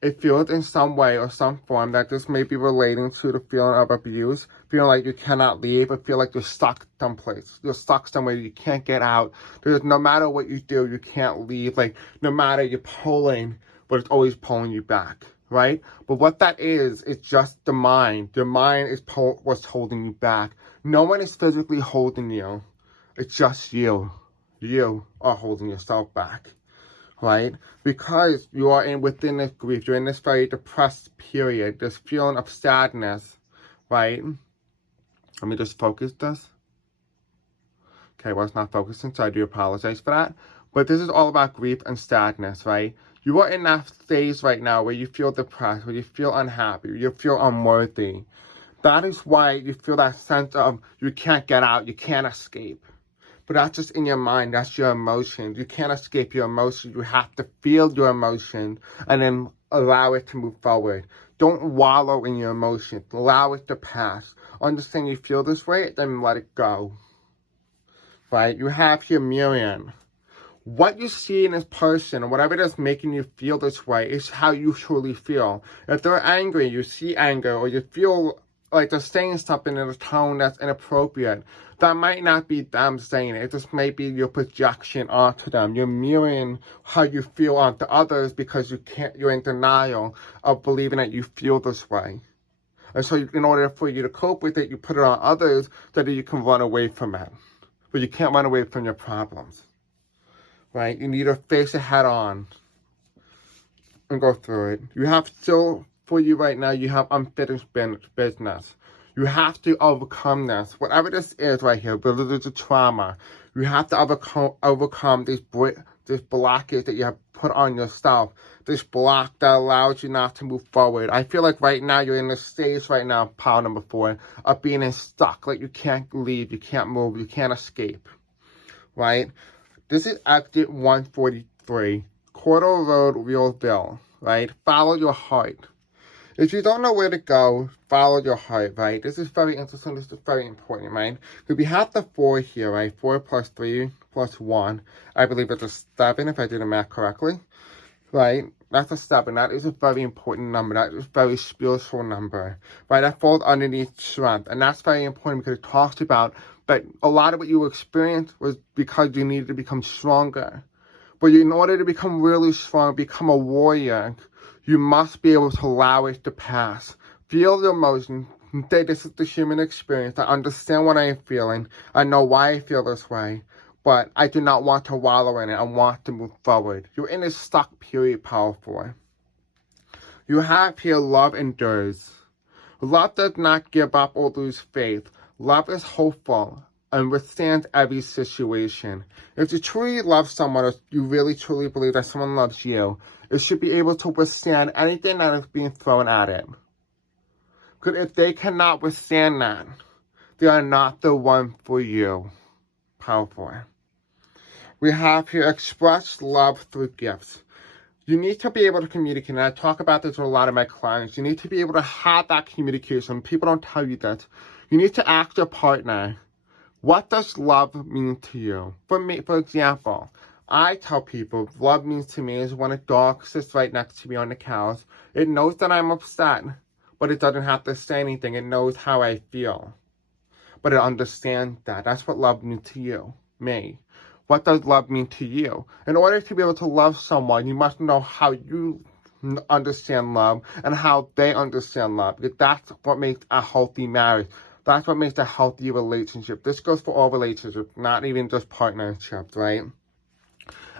It feels in some way or some form that this may be relating to the feeling of abuse, feeling like you cannot leave, or feel like you're stuck someplace. You're stuck somewhere, you can't get out. There's no matter what you do, you can't leave. Like, no matter you're pulling, but it's always pulling you back. Right? But what that is just the mind. Your mind is what's holding you back. No one is physically holding you. It's just you. You are holding yourself back. Right? Because you are within this grief. You're in this very depressed period. This feeling of sadness. Right? Let me just focus this. Okay, well, it's not focusing, so I do apologize for that. But this is all about grief and sadness, right? You are in that phase right now where you feel depressed, where you feel unhappy, you feel unworthy. That is why you feel that sense of you can't get out, you can't escape. But that's just in your mind, that's your emotions. You can't escape your emotions. You have to feel your emotions and then allow it to move forward. Don't wallow in your emotions. Allow it to pass. Understand you feel this way, then let it go. Right? You have here Miriam. What you see in this person, or whatever that's making you feel this way, is how you truly feel. If they're angry, you see anger, or you feel like they're saying something in a tone that's inappropriate, that might not be them saying it. It just may be your projection onto them. You're mirroring how you feel onto others because you're in denial of believing that you feel this way. And so in order for you to cope with it, you put it on others so that you can run away from it. But you can't run away from your problems. Right? You need to face it head on and go through it. You have still, for you right now, you have unfinished business. You have to overcome this. Whatever this is right here, whether it's a trauma, you have to overcome this blockage that you have put on yourself. This block that allows you not to move forward. I feel like right now you're in this stage right now, pile number 4, of being stuck. Like you can't leave, you can't move, you can't escape. Right? This is exit 143, Quartz Road, Uriel, right? Follow your heart. If you don't know where to go, follow your heart, right? This is very interesting. This is very important, right? Because we have the 4 here, right? 4 plus 3 plus 1. I believe it's a 7, if I did the math correctly, right? That's a 7. That is a very important number. That is a very spiritual number, right? That falls underneath strength. And that's very important because it talks about that a lot of what you experienced was because you needed to become stronger. But in order to become really strong, become a warrior, you must be able to allow it to pass. Feel the emotion, This is the human experience. I understand what I am feeling. I know why I feel this way. But I do not want to wallow in it. I want to move forward. You're in a stuck period, powerful. You have here love endures. Love does not give up or lose faith. Love is hopeful and withstands every situation. If you truly love someone, or you really truly believe that someone loves you, it should be able to withstand anything that is being thrown at it. Because if they cannot withstand that, they are not the one for you. Powerful. We have here express love through gifts. You need to be able to communicate, and I talk about this with a lot of my clients. You need to be able to have that communication. People don't tell you that. You need to ask your partner, what does love mean to you? For me, for example, I tell people love means to me is when a dog sits right next to me on the couch. It knows that I'm upset, but it doesn't have to say anything. It knows how I feel, but it understands that. That's what love means to you, me. What does love mean to you? In order to be able to love someone, you must know how you understand love and how they understand love. Because that's what makes a healthy marriage. That's what makes a healthy relationship. This goes for all relationships, not even just partnerships, right?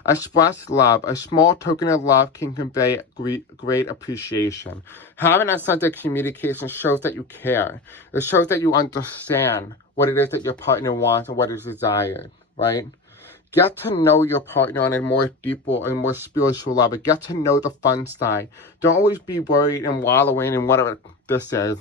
Express love. A small token of love can convey great appreciation. Having that sense of communication shows that you care. It shows that you understand what it is that your partner wants and what is desired, right? Get to know your partner on a more deeper and more spiritual level. Get to know the fun side. Don't always be worried and wallowing in whatever this is.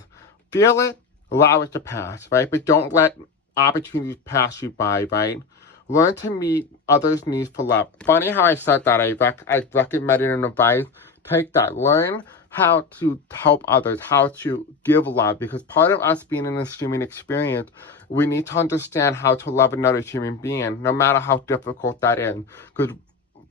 Feel it, allow it to pass, right? But don't let opportunities pass you by, right? Learn to meet others' needs for love. Funny how I said that. I recommended an advice. Take that. Learn how to help others, how to give love. Because part of us being in this human experience, we need to understand how to love another human being, no matter how difficult that is. Because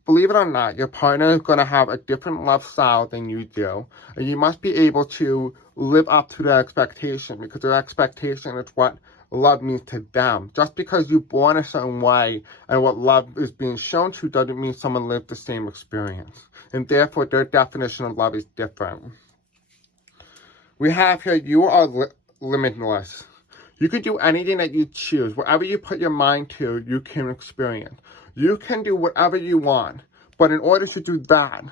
believe it or not, your partner is going to have a different love style than you do. And you must be able to live up to their expectation, because their expectation is what love means to them. Just because you're born a certain way and what love is being shown to doesn't mean someone lived the same experience. And therefore, their definition of love is different. We have here, you are limitless. You can do anything that you choose. Whatever you put your mind to, you can experience. You can do whatever you want. But in order to do that,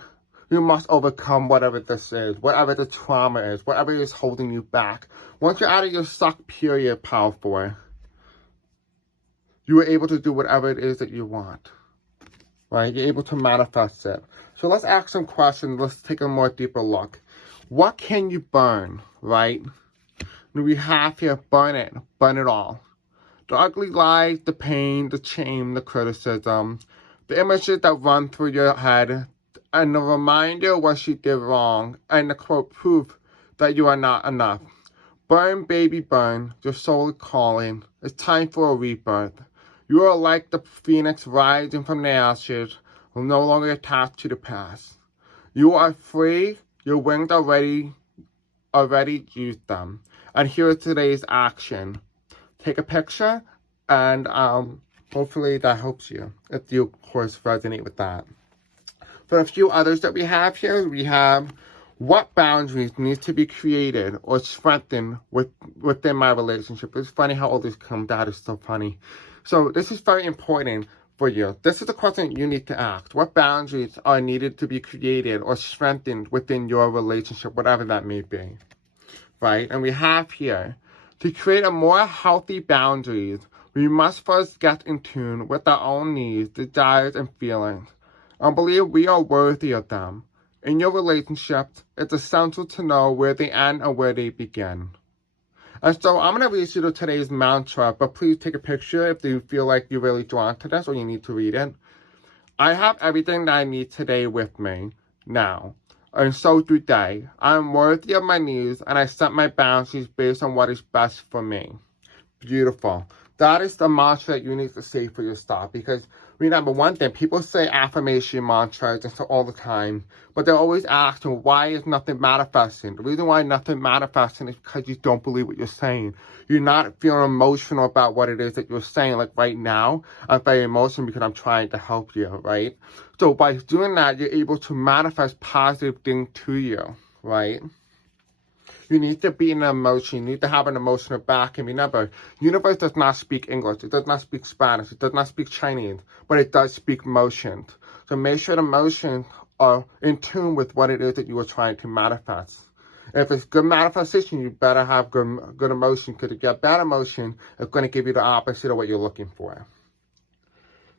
you must overcome whatever this is, whatever the trauma is, whatever is holding you back. Once you're out of your stuck period, powerful, you are able to do whatever it is that you want. Right? You're able to manifest it. So let's ask some questions. Let's take a more deeper look. What can you burn, right? We have here, burn it all. The ugly lies, the pain, the shame, the criticism, the images that run through your head, and the reminder of what you did wrong, and the quote proof that you are not enough. Burn, baby, burn. Your soul is calling. It's time for a rebirth. You are like the phoenix rising from the ashes, no longer attached to the past. You are free. Your wings already used them. And here is today's action. Take a picture, and hopefully that helps you, if you, of course, resonate with that. For a few others that we have here, we have what boundaries need to be created or strengthened within my relationship. It's funny how all this comes out. It's so funny. So this is very important for you. This is the question you need to ask. What boundaries are needed to be created or strengthened within your relationship, whatever that may be? Right? And we have here, to create a more healthy boundaries, we must first get in tune with our own needs, desires, and feelings, and believe we are worthy of them. In your relationships, it's essential to know where they end and where they begin. And so I'm going to read you today's mantra, but please take a picture if you feel like you're really drawn to this or you need to read it. I have everything that I need today with me now. And so do they. I am worthy of my needs, and I set my boundaries based on what is best for me. Beautiful. That is the mantra that you need to say for yourself. Because remember one thing, people say affirmation mantras and so all the time, but they're always asking, why is nothing manifesting? The reason why nothing manifesting is because you don't believe what you're saying. You're not feeling emotional about what it is that you're saying. Like right now, I'm very emotional because I'm trying to help you, right? So by doing that, you're able to manifest positive things to you, right? You need to be in an emotion. You need to have an emotional back. And remember, universe does not speak English. It does not speak Spanish. It does not speak Chinese. But it does speak emotions. So make sure the emotions are in tune with what it is that you are trying to manifest. If it's good manifestation, you better have good emotion. Because if you have bad emotion, it's going to give you the opposite of what you're looking for.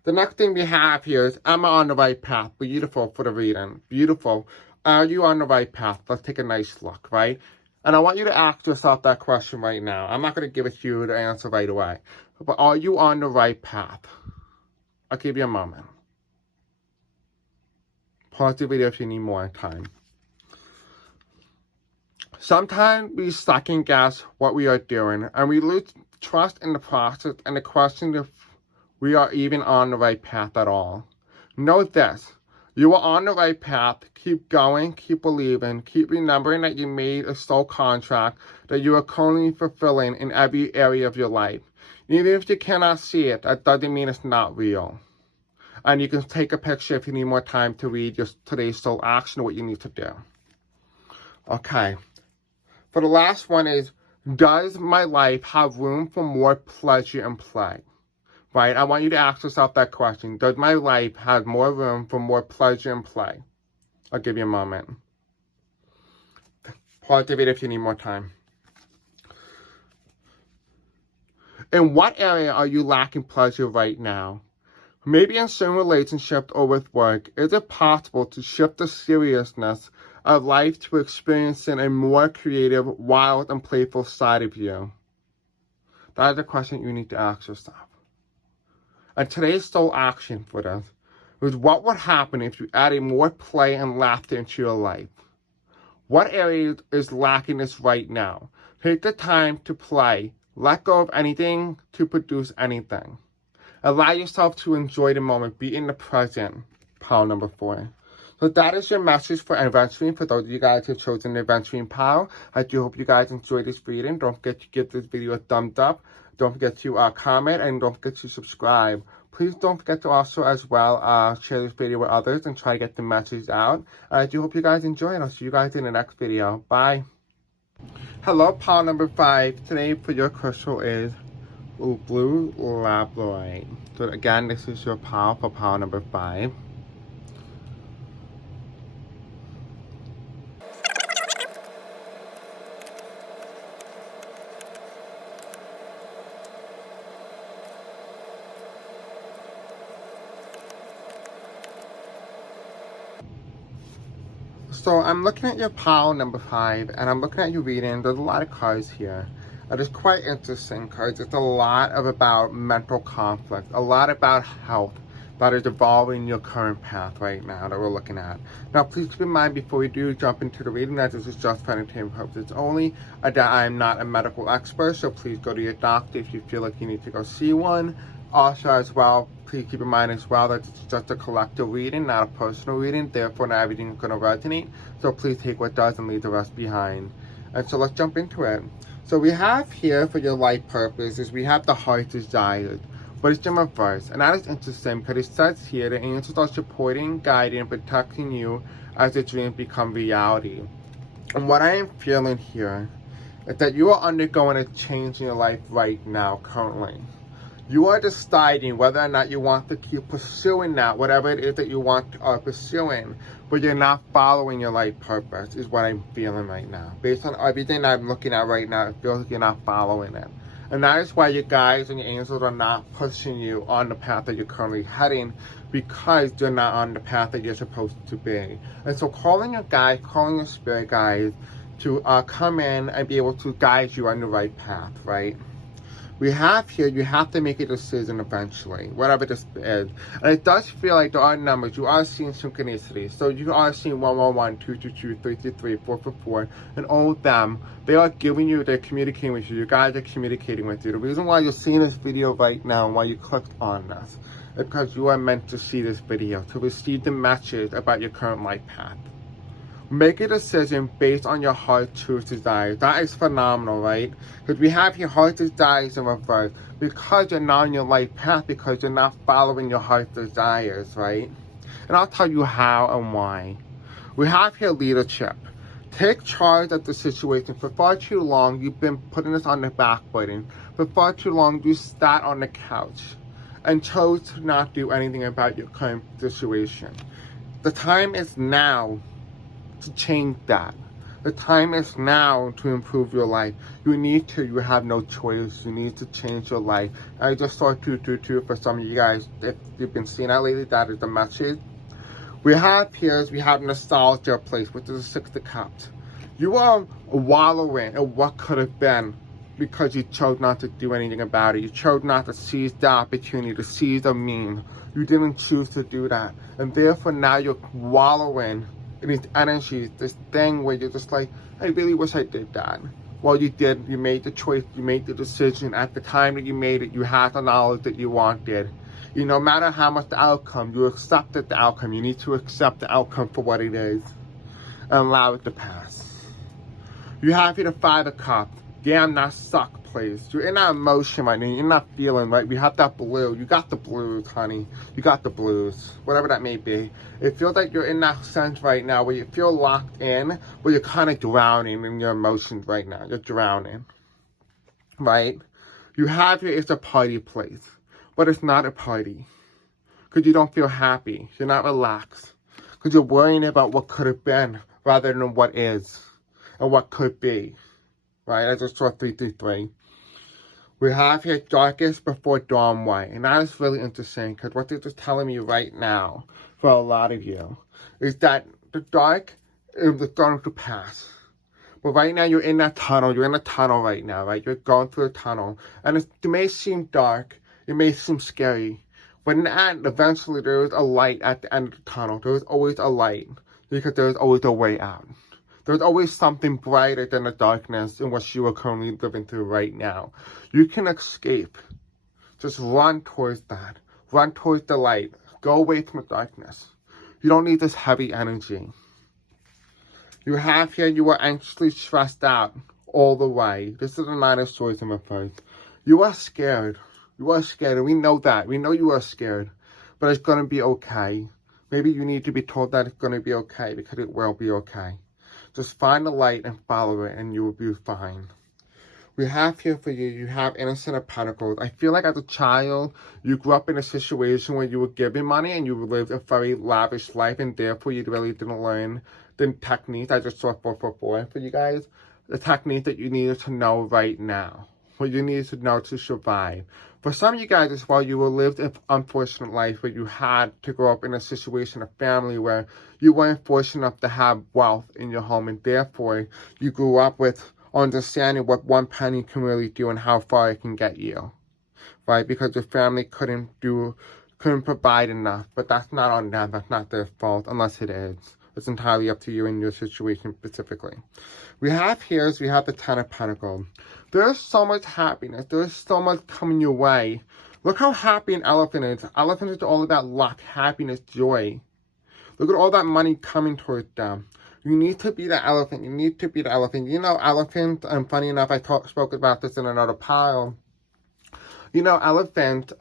The next thing we have here is, am I on the right path? Beautiful for the reading. Beautiful. Are you on the right path? Let's take a nice look, right? And I want you to ask yourself that question right now. I'm not going to give it to you the answer right away. But are you on the right path? I'll give you a moment. Pause the video if you need more time. Sometimes we second guess what we are doing, and we lose trust in the process and the question if we are even on the right path at all. Know this. You are on the right path. Keep going, keep believing, keep remembering that you made a soul contract that you are currently fulfilling in every area of your life. Even if you cannot see it, that doesn't mean it's not real. And you can take a picture if you need more time to read just today's soul action, what you need to do. Okay. For the last one is, does my life have room for more pleasure and play? Right? I want you to ask yourself that question. Does my life have more room for more pleasure and play? I'll give you a moment. Pause the video if you need more time. In what area are you lacking pleasure right now? Maybe in certain relationships or with work, is it possible to shift the seriousness of life to experiencing a more creative, wild, and playful side of you? That is a question you need to ask yourself. And today's soul action for this is, what would happen if you added more play and laughter into your life? What area is lacking this right now? Take the time to play. Let go of anything to produce anything. Allow yourself to enjoy the moment. Be in the present. Pile number 4. So that is your message for Aventurine. For those of you guys who have chosen the Aventurine pile, I do hope you guys enjoyed this reading. Don't forget to give this video a thumbs up. Don't forget to comment, and don't forget to subscribe. Please don't forget to also as well share this video with others and try to get the message out. I do hope you guys enjoy, and I'll see you guys in the next video. Bye. Hello, pile number 5. Today for your crystal is blue Labradorite. So again, this is your pile for pile number 5. So I'm looking at your pile number 5, and I'm looking at your reading. There's a lot of cards here. It's quite interesting cards. It's a lot about mental conflict, a lot about health that is evolving your current path right now that we're looking at. Now, please keep in mind before we do jump into the reading that this is just for entertainment purposes only, that I am not a medical expert, so please go to your doctor if you feel like you need to go see one. Also, as well, please keep in mind as well that it's just a collective reading, not a personal reading. Therefore, not everything is going to resonate. So please take what does and leave the rest behind. And so let's jump into it. So we have here for your life purpose is we have the heart desired. But it's in reverse. And that is interesting because it says here the angels are supporting, guiding, and protecting you as the dreams become reality. And what I am feeling here is that you are undergoing a change in your life right now, currently. You are deciding whether or not you want to keep pursuing that, whatever it is that you want pursuing, but you're not following your life purpose, is what I'm feeling right now. Based on everything I'm looking at right now, it feels like you're not following it. And that is why your guides and your angels are not pushing you on the path that you're currently heading, because you're not on the path that you're supposed to be. And so calling your guide, calling your spirit guides to come in and be able to guide you on the right path, right? We have here, you have to make a decision eventually, whatever this is. And it does feel like there are numbers. You are seeing synchronicity. So you are seeing 111, 222, 333, 444, and all of them, they are giving you, they're communicating with you. You guys are communicating with you. The reason why you're seeing this video right now and why you clicked on this is because you are meant to see this video, to receive the message about your current life path. Make a decision based on your heart truth desires. That is phenomenal, right? Because we have your heart desires in reverse. Because you're not on your life path, because you're not following your heart desires, right? And I'll tell you how and why. We have here leadership. Take charge of the situation. For far too long, you've been putting this on the back burner. For far too long, you sat on the couch and chose to not do anything about your current situation. The time is now to change that. The time is now to improve your life. You need to. You have no choice. You need to change your life. I just saw 222 for some of you guys. If you've been seeing that lately, that is the message. We have here, we have nostalgia place, which is the Six of Cups. You are wallowing in what could have been because you chose not to do anything about it. You chose not to seize the opportunity, to seize the means. You didn't choose to do that. And therefore now you're wallowing in these energies, this thing where you're just like, I really wish I did that. Well, you did. You made the choice. You made the decision. At the time that you made it, you had the knowledge that you wanted. No matter how much the outcome, you accepted the outcome. You need to accept the outcome for what it is and allow it to pass. You have here the Five of Cups. Damn, that suck place. You're in that emotion right now. You're not feeling right. We have that blue. You got the blues, honey. You got the blues. Whatever that may be. It feels like you're in that sense right now where you feel locked in, where you're kind of drowning in your emotions right now. You're drowning. Right? You have here is a party place. But it's not a party. Because you don't feel happy. You're not relaxed. Because you're worrying about what could have been rather than what is. And what could be. Right? I just saw 333. We have here darkest before dawn white. And that is really interesting. Because what they're just telling me right now, for a lot of you, is that the dark is going to pass. But right now you're in that tunnel. You're in a tunnel right now. Right? You're going through a tunnel. And it may seem dark. It may seem scary, but in the end, eventually there is a light at the end of the tunnel. There is always a light, because there is always a way out. There's always something brighter than the darkness in what you are currently living through right now. You can escape. Just run towards that. Run towards the light. Go away from the darkness. You don't need this heavy energy. You have here, you are anxiously stressed out all the way. This is the Nine of Swords in reverse. You are scared. You are scared, and we know that. We know you are scared, but it's going to be okay. Maybe you need to be told that it's going to be okay, because it will be okay. Just find the light and follow it, and you will be fine. We have here for you, you have Innocent of Pentacles. I feel like as a child, you grew up in a situation where you were given money, and you lived a very lavish life, and therefore you really didn't learn the techniques. I just saw 444 for you guys. The technique that you needed to know right now. What you need to know to survive. For some of you guys as well, you will live an unfortunate life where you had to grow up in a situation, a family where you weren't fortunate enough to have wealth in your home, and therefore you grew up with understanding what one penny can really do and how far it can get you, right? Because your family couldn't provide enough, but that's not on them. That's not their fault, unless it is. It's entirely up to you and your situation specifically. We have the Ten of Pentacles. There's so much happiness. There's so much coming your way. Look how happy an elephant is. Elephant is all about luck, happiness, joy. Look at all that money coming towards them. You need to be the elephant. You need to be the elephant. Elephants, and funny enough, I spoke about this in another pile. Elephants,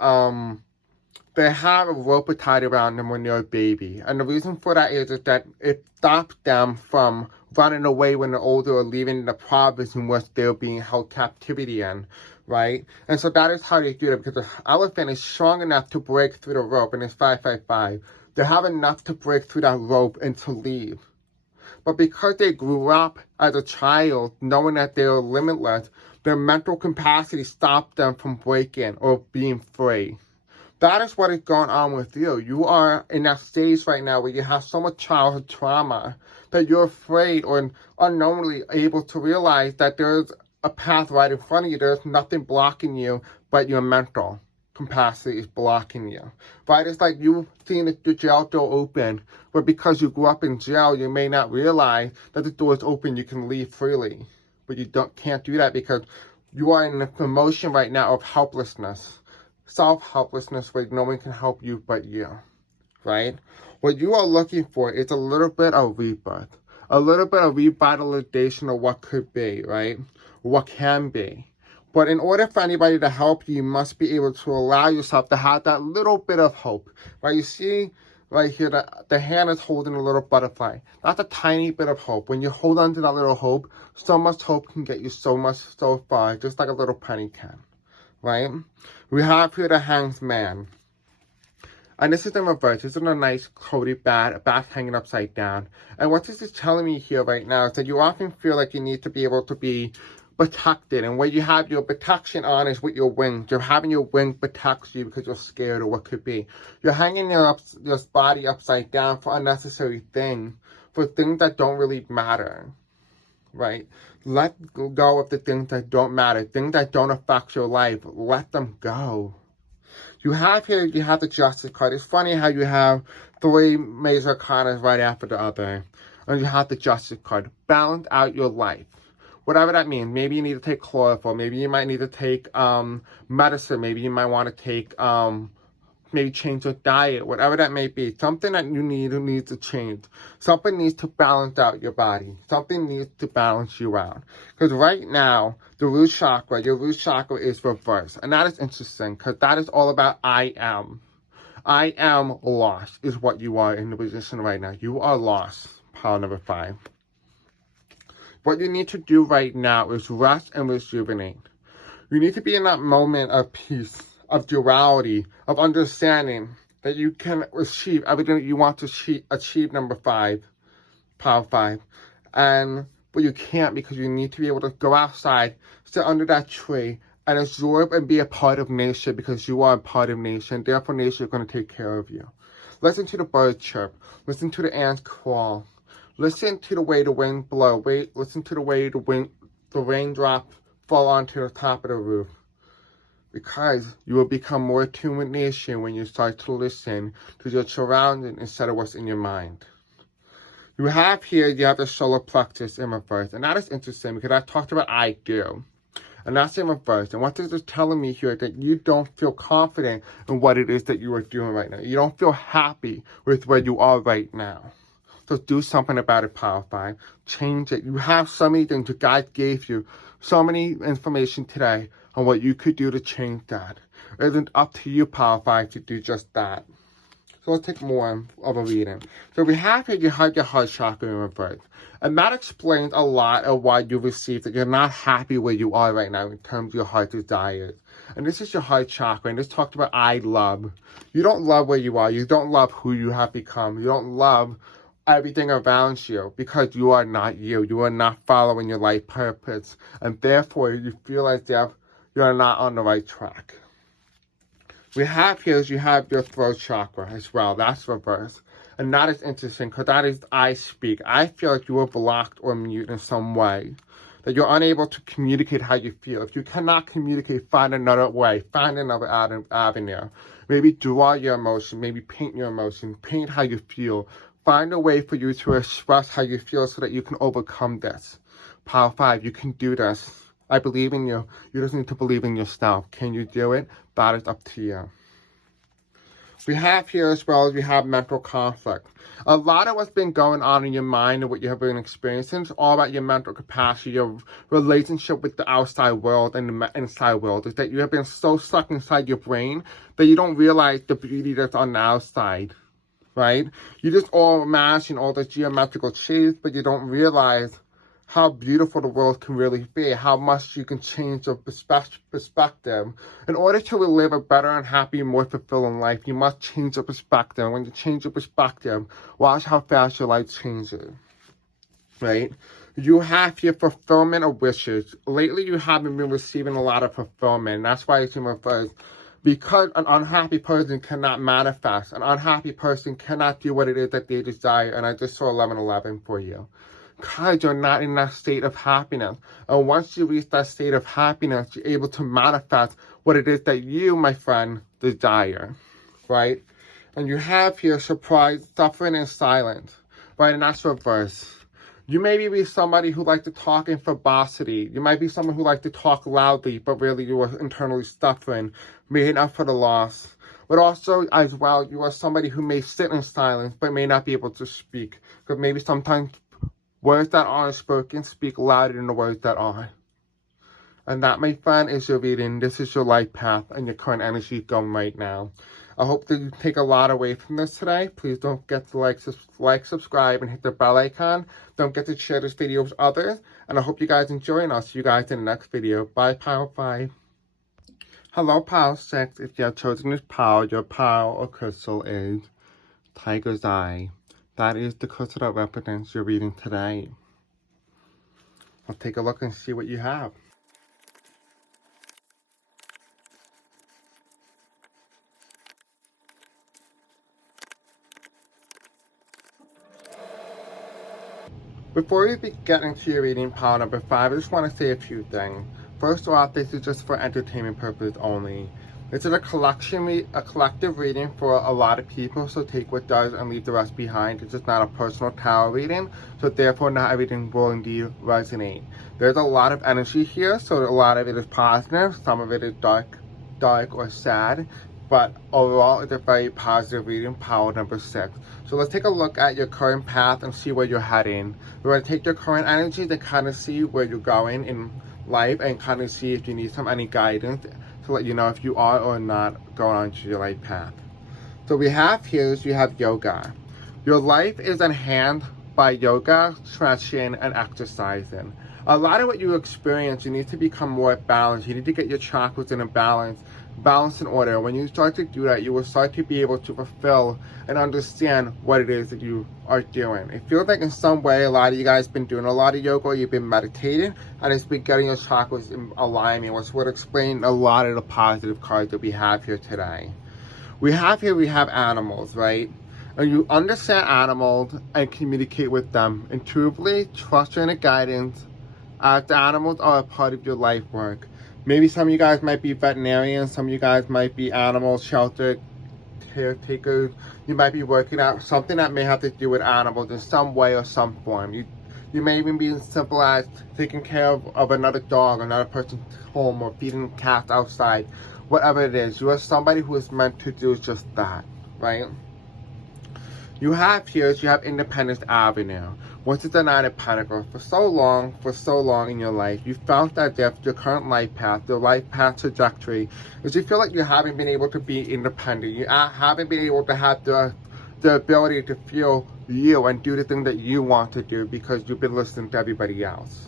they have a rope tied around them when they're a baby. And the reason for that is that it stops them from running away when they're older or leaving the province in which they're being held captivity in, right? And so that is how they do it, because the elephant is strong enough to break through the rope, and it's 555. They have enough to break through that rope and to leave. But because they grew up as a child, knowing that they are limitless, their mental capacity stopped them from breaking or being free. That is what is going on with you. You are in that stage right now where you have so much childhood trauma that you're afraid or unknowingly able to realize that there's a path right in front of you. There's nothing blocking you, but your mental capacity is blocking you. Right? It's like you've seen the jail door open, but because you grew up in jail, you may not realize that the door is open. You can leave freely, but you can't do that because you are in an emotion right now of helplessness. Self-helplessness where no one can help you but you, right? What you are looking for is a little bit of rebirth, a little bit of revitalization of what could be, right? What can be. But in order for anybody to help you, you must be able to allow yourself to have that little bit of hope, right? You see, Right here, the hand is holding a little butterfly. That's a tiny bit of hope. When you hold on to that little hope, so much hope can get you so far, just like a little penny can, right? We have here the Hanged Man. And this is in reverse. This is a nice, cozy bat hanging upside down. And what this is telling me here right now is that you often feel like you need to be able to be protected, and where you have your protection on is with your wings. You're having your wing protect you because you're scared of what could be. You're hanging your body upside down for unnecessary things, for things that don't really matter, right? Let go of the things that don't matter, things that don't affect your life. Let them go. You have here, you have the Justice card. It's funny how you have 3 major arcana right after the other, and you have the Justice card. Balance out your life. Whatever that means. Maybe you need to take chlorophyll. Maybe you might need to take medicine. Maybe you might want to take, maybe change your diet. Whatever that may be. Something that you needs to change. Something needs to balance out your body. Something needs to balance you out. Because right now, the root chakra, your root chakra is reversed. And that is interesting, because that is all about I am. I am lost is what you are in the position right now. You are lost. Pile number 5. What you need to do right now is rest and rejuvenate. You need to be in that moment of peace, of duality, of understanding that you can achieve everything that you want to achieve, number 5, pile 5. But you can't, because you need to be able to go outside, sit under that tree, and absorb and be a part of nature, because you are a part of nature, and therefore nature is going to take care of you. Listen to the birds chirp. Listen to the ants crawl. Listen to the way the wind blows. Listen to the way the raindrops fall onto the top of the roof. Because you will become more attuned with nature when you start to listen to your surroundings instead of what's in your mind. You have the solar plexus in reverse. And that is interesting, because I talked about I do. And that's in reverse. And what this is telling me here is that you don't feel confident in what it is that you are doing right now. You don't feel happy with where you are right now. So do something about it, pile 5. Change it. You have so many things that God gave you. So many information today on what you could do to change that. It isn't up to you, pile 5, to do just that. So let's take more of a reading. So we have here, you have your heart chakra in reverse. And that explains a lot of why you received that you're not happy where you are right now in terms of your heart desires. And this is your heart chakra. And this talked about I love. You don't love where you are. You don't love who you have become. You don't love everything around you, because you are not you. You are not following your life purpose. And therefore, you feel as if you're not on the right track. We have here is you have your throat chakra as well. That's reversed. And that is interesting, because that is I speak. I feel like you are blocked or mute in some way, that you're unable to communicate how you feel. If you cannot communicate, find another way. Find another avenue. Maybe draw your emotion. Maybe paint your emotion. Paint how you feel. Find a way for you to express how you feel so that you can overcome this. Pile 5, you can do this. I believe in you. You just need to believe in yourself. Can you do it? That is up to you. We have here as well as we have mental conflict. A lot of what's been going on in your mind and what you have been experiencing is all about your mental capacity, your relationship with the outside world and the inside world. Is that you have been so stuck inside your brain that you don't realize the beauty that's on the outside. Right? You just all imagine all the geometrical shapes, but you don't realize how beautiful the world can really be, how much you can change your perspective. In order to live a better and happier, more fulfilling life, you must change your perspective. When you change your perspective, watch how fast your life changes. Right? You have your fulfillment of wishes. Lately, you haven't been receiving a lot of fulfillment. That's why it's in reverse. Because an unhappy person cannot manifest. An unhappy person cannot do what it is that they desire. And I just saw 1111 for you. Because you're not in that state of happiness. And once you reach that state of happiness, you're able to manifest what it is that you, my friend, desire. Right? And you have here surprise, suffering, and silence. Right? And that's reverse. You may be somebody who likes to talk in verbosity. You might be someone who likes to talk loudly, but really you are internally suffering, making up for the loss. But also, as well, you are somebody who may sit in silence, but may not be able to speak. Because maybe sometimes words that aren't spoken speak louder than the words that are. And that, my friend, is your reading. This is your life path and your current energy going right now. I hope that you take a lot away from this today. Please don't forget to like, subscribe, and hit the bell icon. Don't forget to share this video with others. And I hope you guys enjoy, and I'll see you guys in the next video. Bye, Pile 5. Hello, Pile 6. If you have chosen this pile, your pile or crystal is Tiger's Eye. That is the crystal that represents your reading today. I'll take a look and see what you have. Before we get into your reading pile number 5, I just want to say a few things. First off, this is just for entertainment purposes only. This is a collective reading for a lot of people, so take what does and leave the rest behind. It's just not a personal tarot reading, so therefore not everything will indeed resonate. There's a lot of energy here, so a lot of it is positive, some of it is dark or sad, but overall it's a very positive reading, pile number 6. So let's take a look at your current path and see where you're heading. We're going to take your current energy to kind of see where you're going in life and kind of see if you need any guidance to let you know if you are or not going on to your life path. So we have here is you have yoga. Your life is enhanced by yoga, stretching, and exercising. A lot of what you experience, you need to become more balanced. You need to get your chakras in a balance in order. When you start to do that, you will start to be able to fulfill and understand what it is that you are doing. It feels like in some way a lot of you guys have been doing a lot of yoga, you've been meditating, and it's been getting your chakras in alignment, which would explain a lot of the positive cards that we have here today. We have animals, right? And you understand animals and communicate with them intuitively, trusting the guidance, as the animals are a part of your life work. Maybe some of you guys might be veterinarians, some of you guys might be animal shelter caretakers. You might be working out something that may have to do with animals in some way or some form. You may even be as simple as taking care of another dog, another person's home, or feeding cats outside. Whatever it is, you are somebody who is meant to do just that, right? You have Independence Avenue, which is the Nine of Pentacles. For so long in your life, you felt that your current life path, your life path trajectory, is you feel like you haven't been able to be independent. You haven't been able to have the ability to feel you and do the thing that you want to do because you've been listening to everybody else.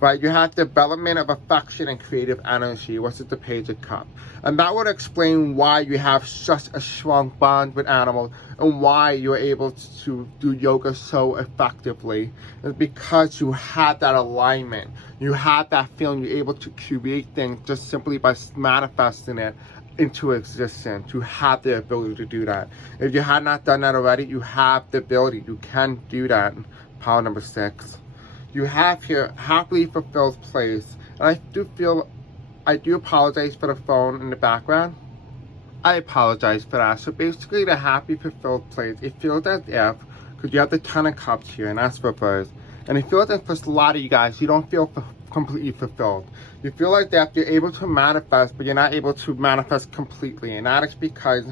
Right? You have development of affection and creative energy, which is the Page of Cups. And that would explain why you have such a strong bond with animals and why you're able to do yoga so effectively. It's because you had that alignment. You had that feeling. You're able to create things just simply by manifesting it into existence. You have the ability to do that. If you had not done that already, you have the ability. You can do that. Pile number 6. You have here happily fulfilled place, and I do apologize for the phone in the background. I apologize for that. So basically, the happy fulfilled place, it feels as if, because you have the Ten of Cups here, and that's reversed, and it feels as if for a lot of you guys, you don't feel completely fulfilled. You feel like that you're able to manifest, but you're not able to manifest completely, and that is because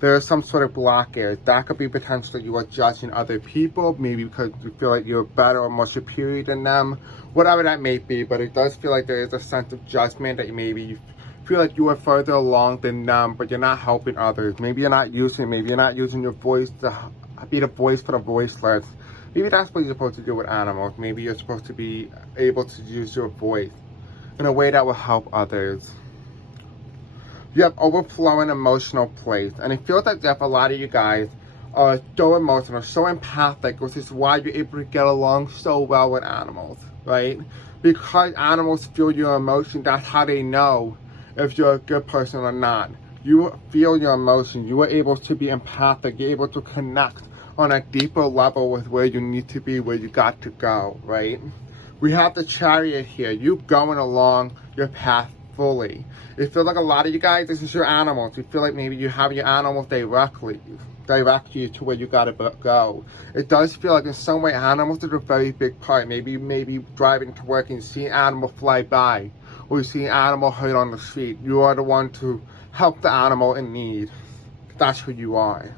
there is some sort of blockage. That could be potentially you are judging other people, maybe because you feel like you're better or more superior than them, whatever that may be, but it does feel like there is a sense of judgment that you feel like you are further along than them, but you're not helping others. Maybe you're not using your voice to be the voice for the voiceless. Maybe that's what you're supposed to do with animals. Maybe you're supposed to be able to use your voice in a way that will help others. You have overflowing emotional place, and it feels like a lot of you guys are so emotional, so empathic, which is why you're able to get along so well with animals, right? Because animals feel your emotion, that's how they know if you're a good person or not. You feel your emotion, you are able to be empathic, you're able to connect on a deeper level with where you need to be, where you got to go, right? We have the Chariot here, you going along your path fully. It feels like a lot of you guys, this is your animals. You feel like maybe you have your animals direct you to where you gotta go. It does feel like in some way animals are a very big part. Maybe driving to work and you see an animal fly by, or you see an animal hurt on the street. You are the one to help the animal in need. That's who you are.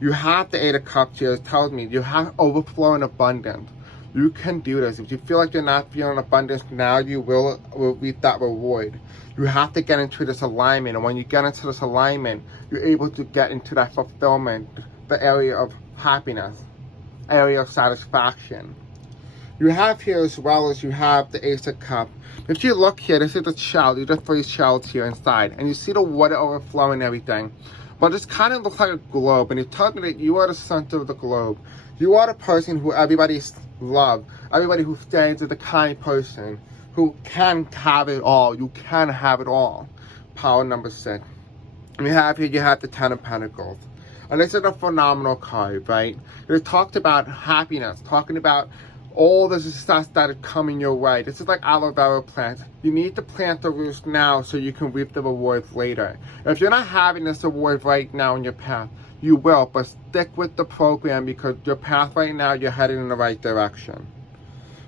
You have the Eight of Cups here. It tells me you have overflowing abundance. You can do this. If you feel like you're not feeling abundance now, you will reap that reward. You have to get into this alignment. And when you get into this alignment, you're able to get into that fulfillment, the area of happiness, area of satisfaction. You have here as well as you have the Ace of Cups. If you look here, this is the shell. You have 3 shells here inside. And you see the water overflowing and everything. But this kind of looks like a globe. And it tells me that you are the center of the globe. You are the person who everybody loves. Everybody who stands as the kind person. Who can have it all. You can have it all. Power number 6. And you have here, you have the 10 of Pentacles. And this is a phenomenal card, right? It talked about happiness. Talking about all the success that is coming your way. This is like aloe vera plants. You need to plant the roots now so you can reap the rewards later. If you're not having this reward right now in your path, you will, but stick with the program because your path right now, you're heading in the right direction.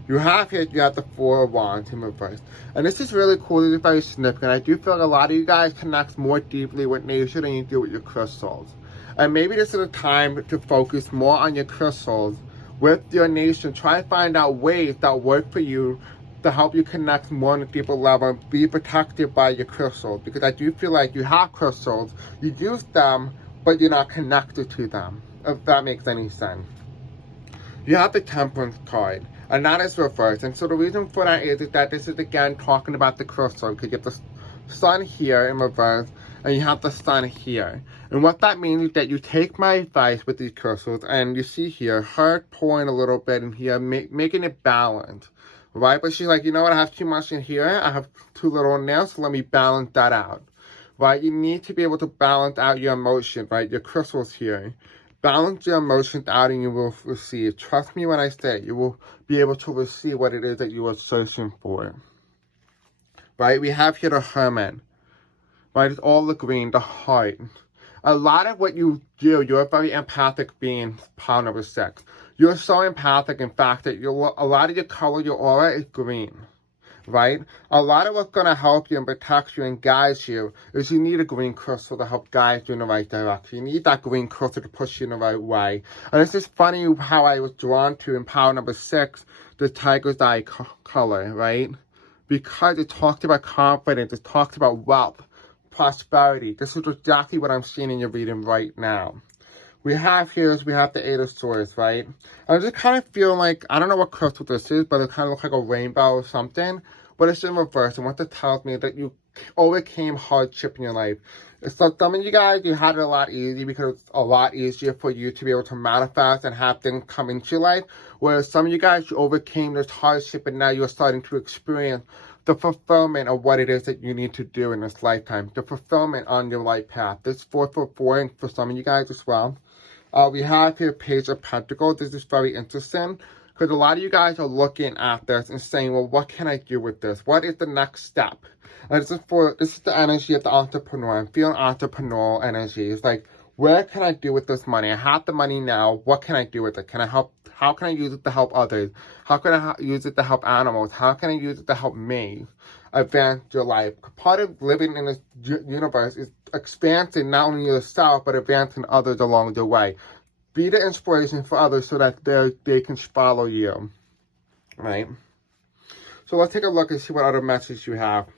You have here, you have the 4 of Wands in reverse. And this is really cool. This is very significant. I do feel like a lot of you guys connect more deeply with nature than you do with your crystals. And maybe this is a time to focus more on your crystals with your nation. Try and find out ways that work for you to help you connect more on a deeper level and be protected by your crystals. Because I do feel like you have crystals, you use them, but you're not connected to them, if that makes any sense. You have the Temperance card, and that is reversed. And so the reason for that is that this is again talking about the crystal, because you have the sun here in reverse, and you have the sun here. And what that means is that you take my advice with these crystals, and you see here, her pouring a little bit in here, making it balanced, right? But she's like, you know what, I have too much in here, I have too little in there, so let me balance that out, right? You need to be able to balance out your emotion, right? Your crystals here. Balance your emotions out and you will receive. Trust me when I say it, you will be able to receive what it is that you are searching for, right? We have here the Hermit. Right, it's all the green, the heart. A lot of what you do, you're a very empathic being, power number 6. You're so empathic, in fact, that a lot of your color, your aura is green, right? A lot of what's going to help you and protect you and guide you is you need a green crystal to help guide you in the right direction. You need that green crystal to push you in the right way. And it's just funny how I was drawn to, in power number 6, the tiger's eye color, right? Because it talked about confidence, it talked about wealth, prosperity. This is exactly what I'm seeing in your reading right now. We have here is we have the 8 of Swords, right? I'm just kind of feeling like, I don't know what crystal this is, but it kind of looks like a rainbow or something. But it's in reverse. And what that tells me is that you overcame hardship in your life. So some of you guys, you had it a lot easier because it's a lot easier for you to be able to manifest and have things come into your life. Whereas some of you guys, you overcame this hardship and now you're starting to experience the fulfillment of what it is that you need to do in this lifetime. The fulfillment on your life path. This 4 for 4 and for some of you guys as well. We have here Page of Pentacles. This is very interesting because a lot of you guys are looking at this and saying, well, what can I do with this? What is the next step? And this is the energy of the entrepreneur. I'm feeling entrepreneurial energy. It's like, where can I do with this money? I have the money now. What can I do with it? Can I help? How can I use it to help others? How can I use it to help animals? How can I use it to help me advance your life? Part of living in this universe is expanding not only yourself, but advancing others along the way. Be the inspiration for others so that they can follow you, right? So let's take a look and see what other messages you have.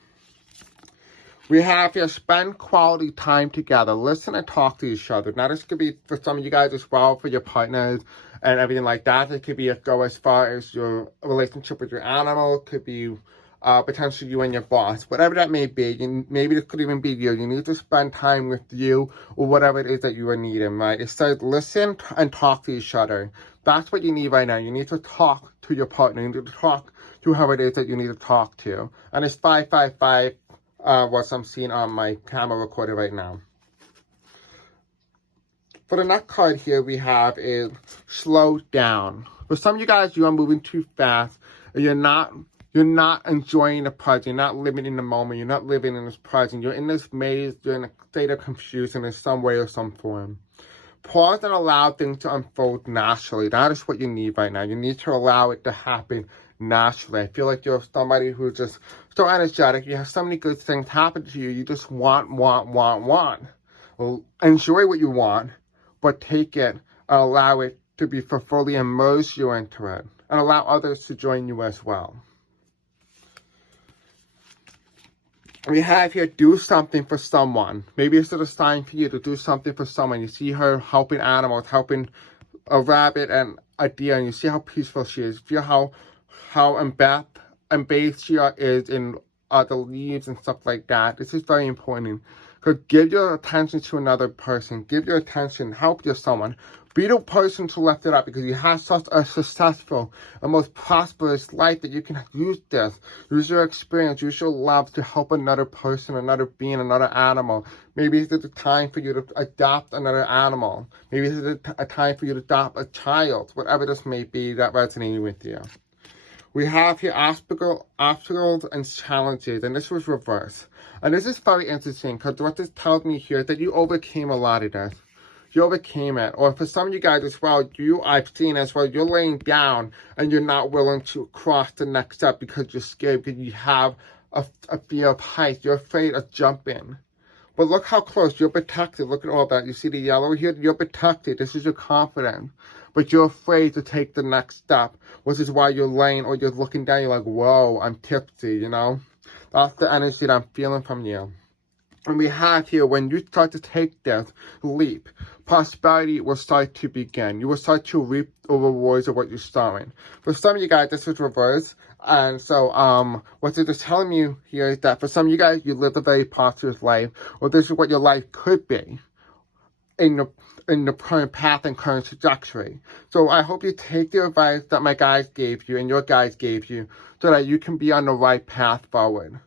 We have here, spend quality time together. Listen and talk to each other. Now, this could be for some of you guys as well, for your partners and everything like that. It could be go as far as your relationship with your animal. It could be potentially you and your boss. Whatever that may be. Maybe this could even be you. You need to spend time with you or whatever it is that you are needing, right? It says listen and talk to each other. That's what you need right now. You need to talk to your partner. You need to talk to whoever it is that you need to talk to. And it's 555. What I'm seeing on my camera recorder right now. For the next card here we have is slow down. For some of you guys, you are moving too fast. And you're not enjoying the present. You're not living in the moment. You're not living in this present. You're in this maze. You're in a state of confusion in some way or some form. Pause and allow things to unfold naturally. That is what you need right now. You need to allow it to happen naturally. I feel like you're somebody who's just so energetic. You have so many good things happen to you. You just want. Well, enjoy what you want, but take it and allow it to be fully immerse you into it. and allow others to join you as well. We have here, do something for someone. Maybe it's a sign for you to do something for someone. You see her helping animals, helping a rabbit and a deer, and you see how peaceful she is. You feel how embathed she is in the leaves and stuff like that. This is very important. Because give your attention to another person. Give your attention. Help your someone. Be the person to lift it up, because you have such a successful and most prosperous life that you can use this. Use your experience, use your love to help another person, another being, another animal. Maybe it's a time for you to adopt another animal. Maybe it's a time for you to adopt a child. Whatever this may be that resonates with you. We have here obstacles and challenges, and this was reversed. And this is very interesting, because what this tells me here is that you overcame a lot of this. You overcame it. Or for some of you guys as well, I've seen as well, you're laying down and you're not willing to cross the next step because you're scared, because you have a fear of heights. You're afraid of jumping. But look how close. You're protected. Look at all that. You see the yellow here? You're protected. This is your confidence. But you're afraid to take the next step, which is why you're laying or you're looking down. You're like, whoa, I'm tipsy, you know? That's the energy that I'm feeling from you. And we have here, when you start to take this leap, prosperity will start to begin. You will start to reap the rewards of what you're starting. For some of you guys, this was reversed. And so, what it is telling you here is that for some of you guys, you lived a very prosperous life, or this is what your life could be in the current path and current trajectory. So I hope you take the advice that my guides gave you and your guides gave you, so that you can be on the right path forward.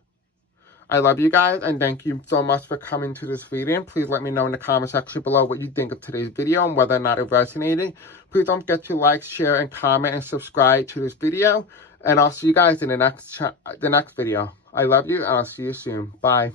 I love you guys, and thank you so much for coming to this reading. Please let me know in the comment section below what you think of today's video and whether or not it resonated. Please don't forget to like, share, and comment, and subscribe to this video. And I'll see you guys in the next video. I love you, and I'll see you soon. Bye.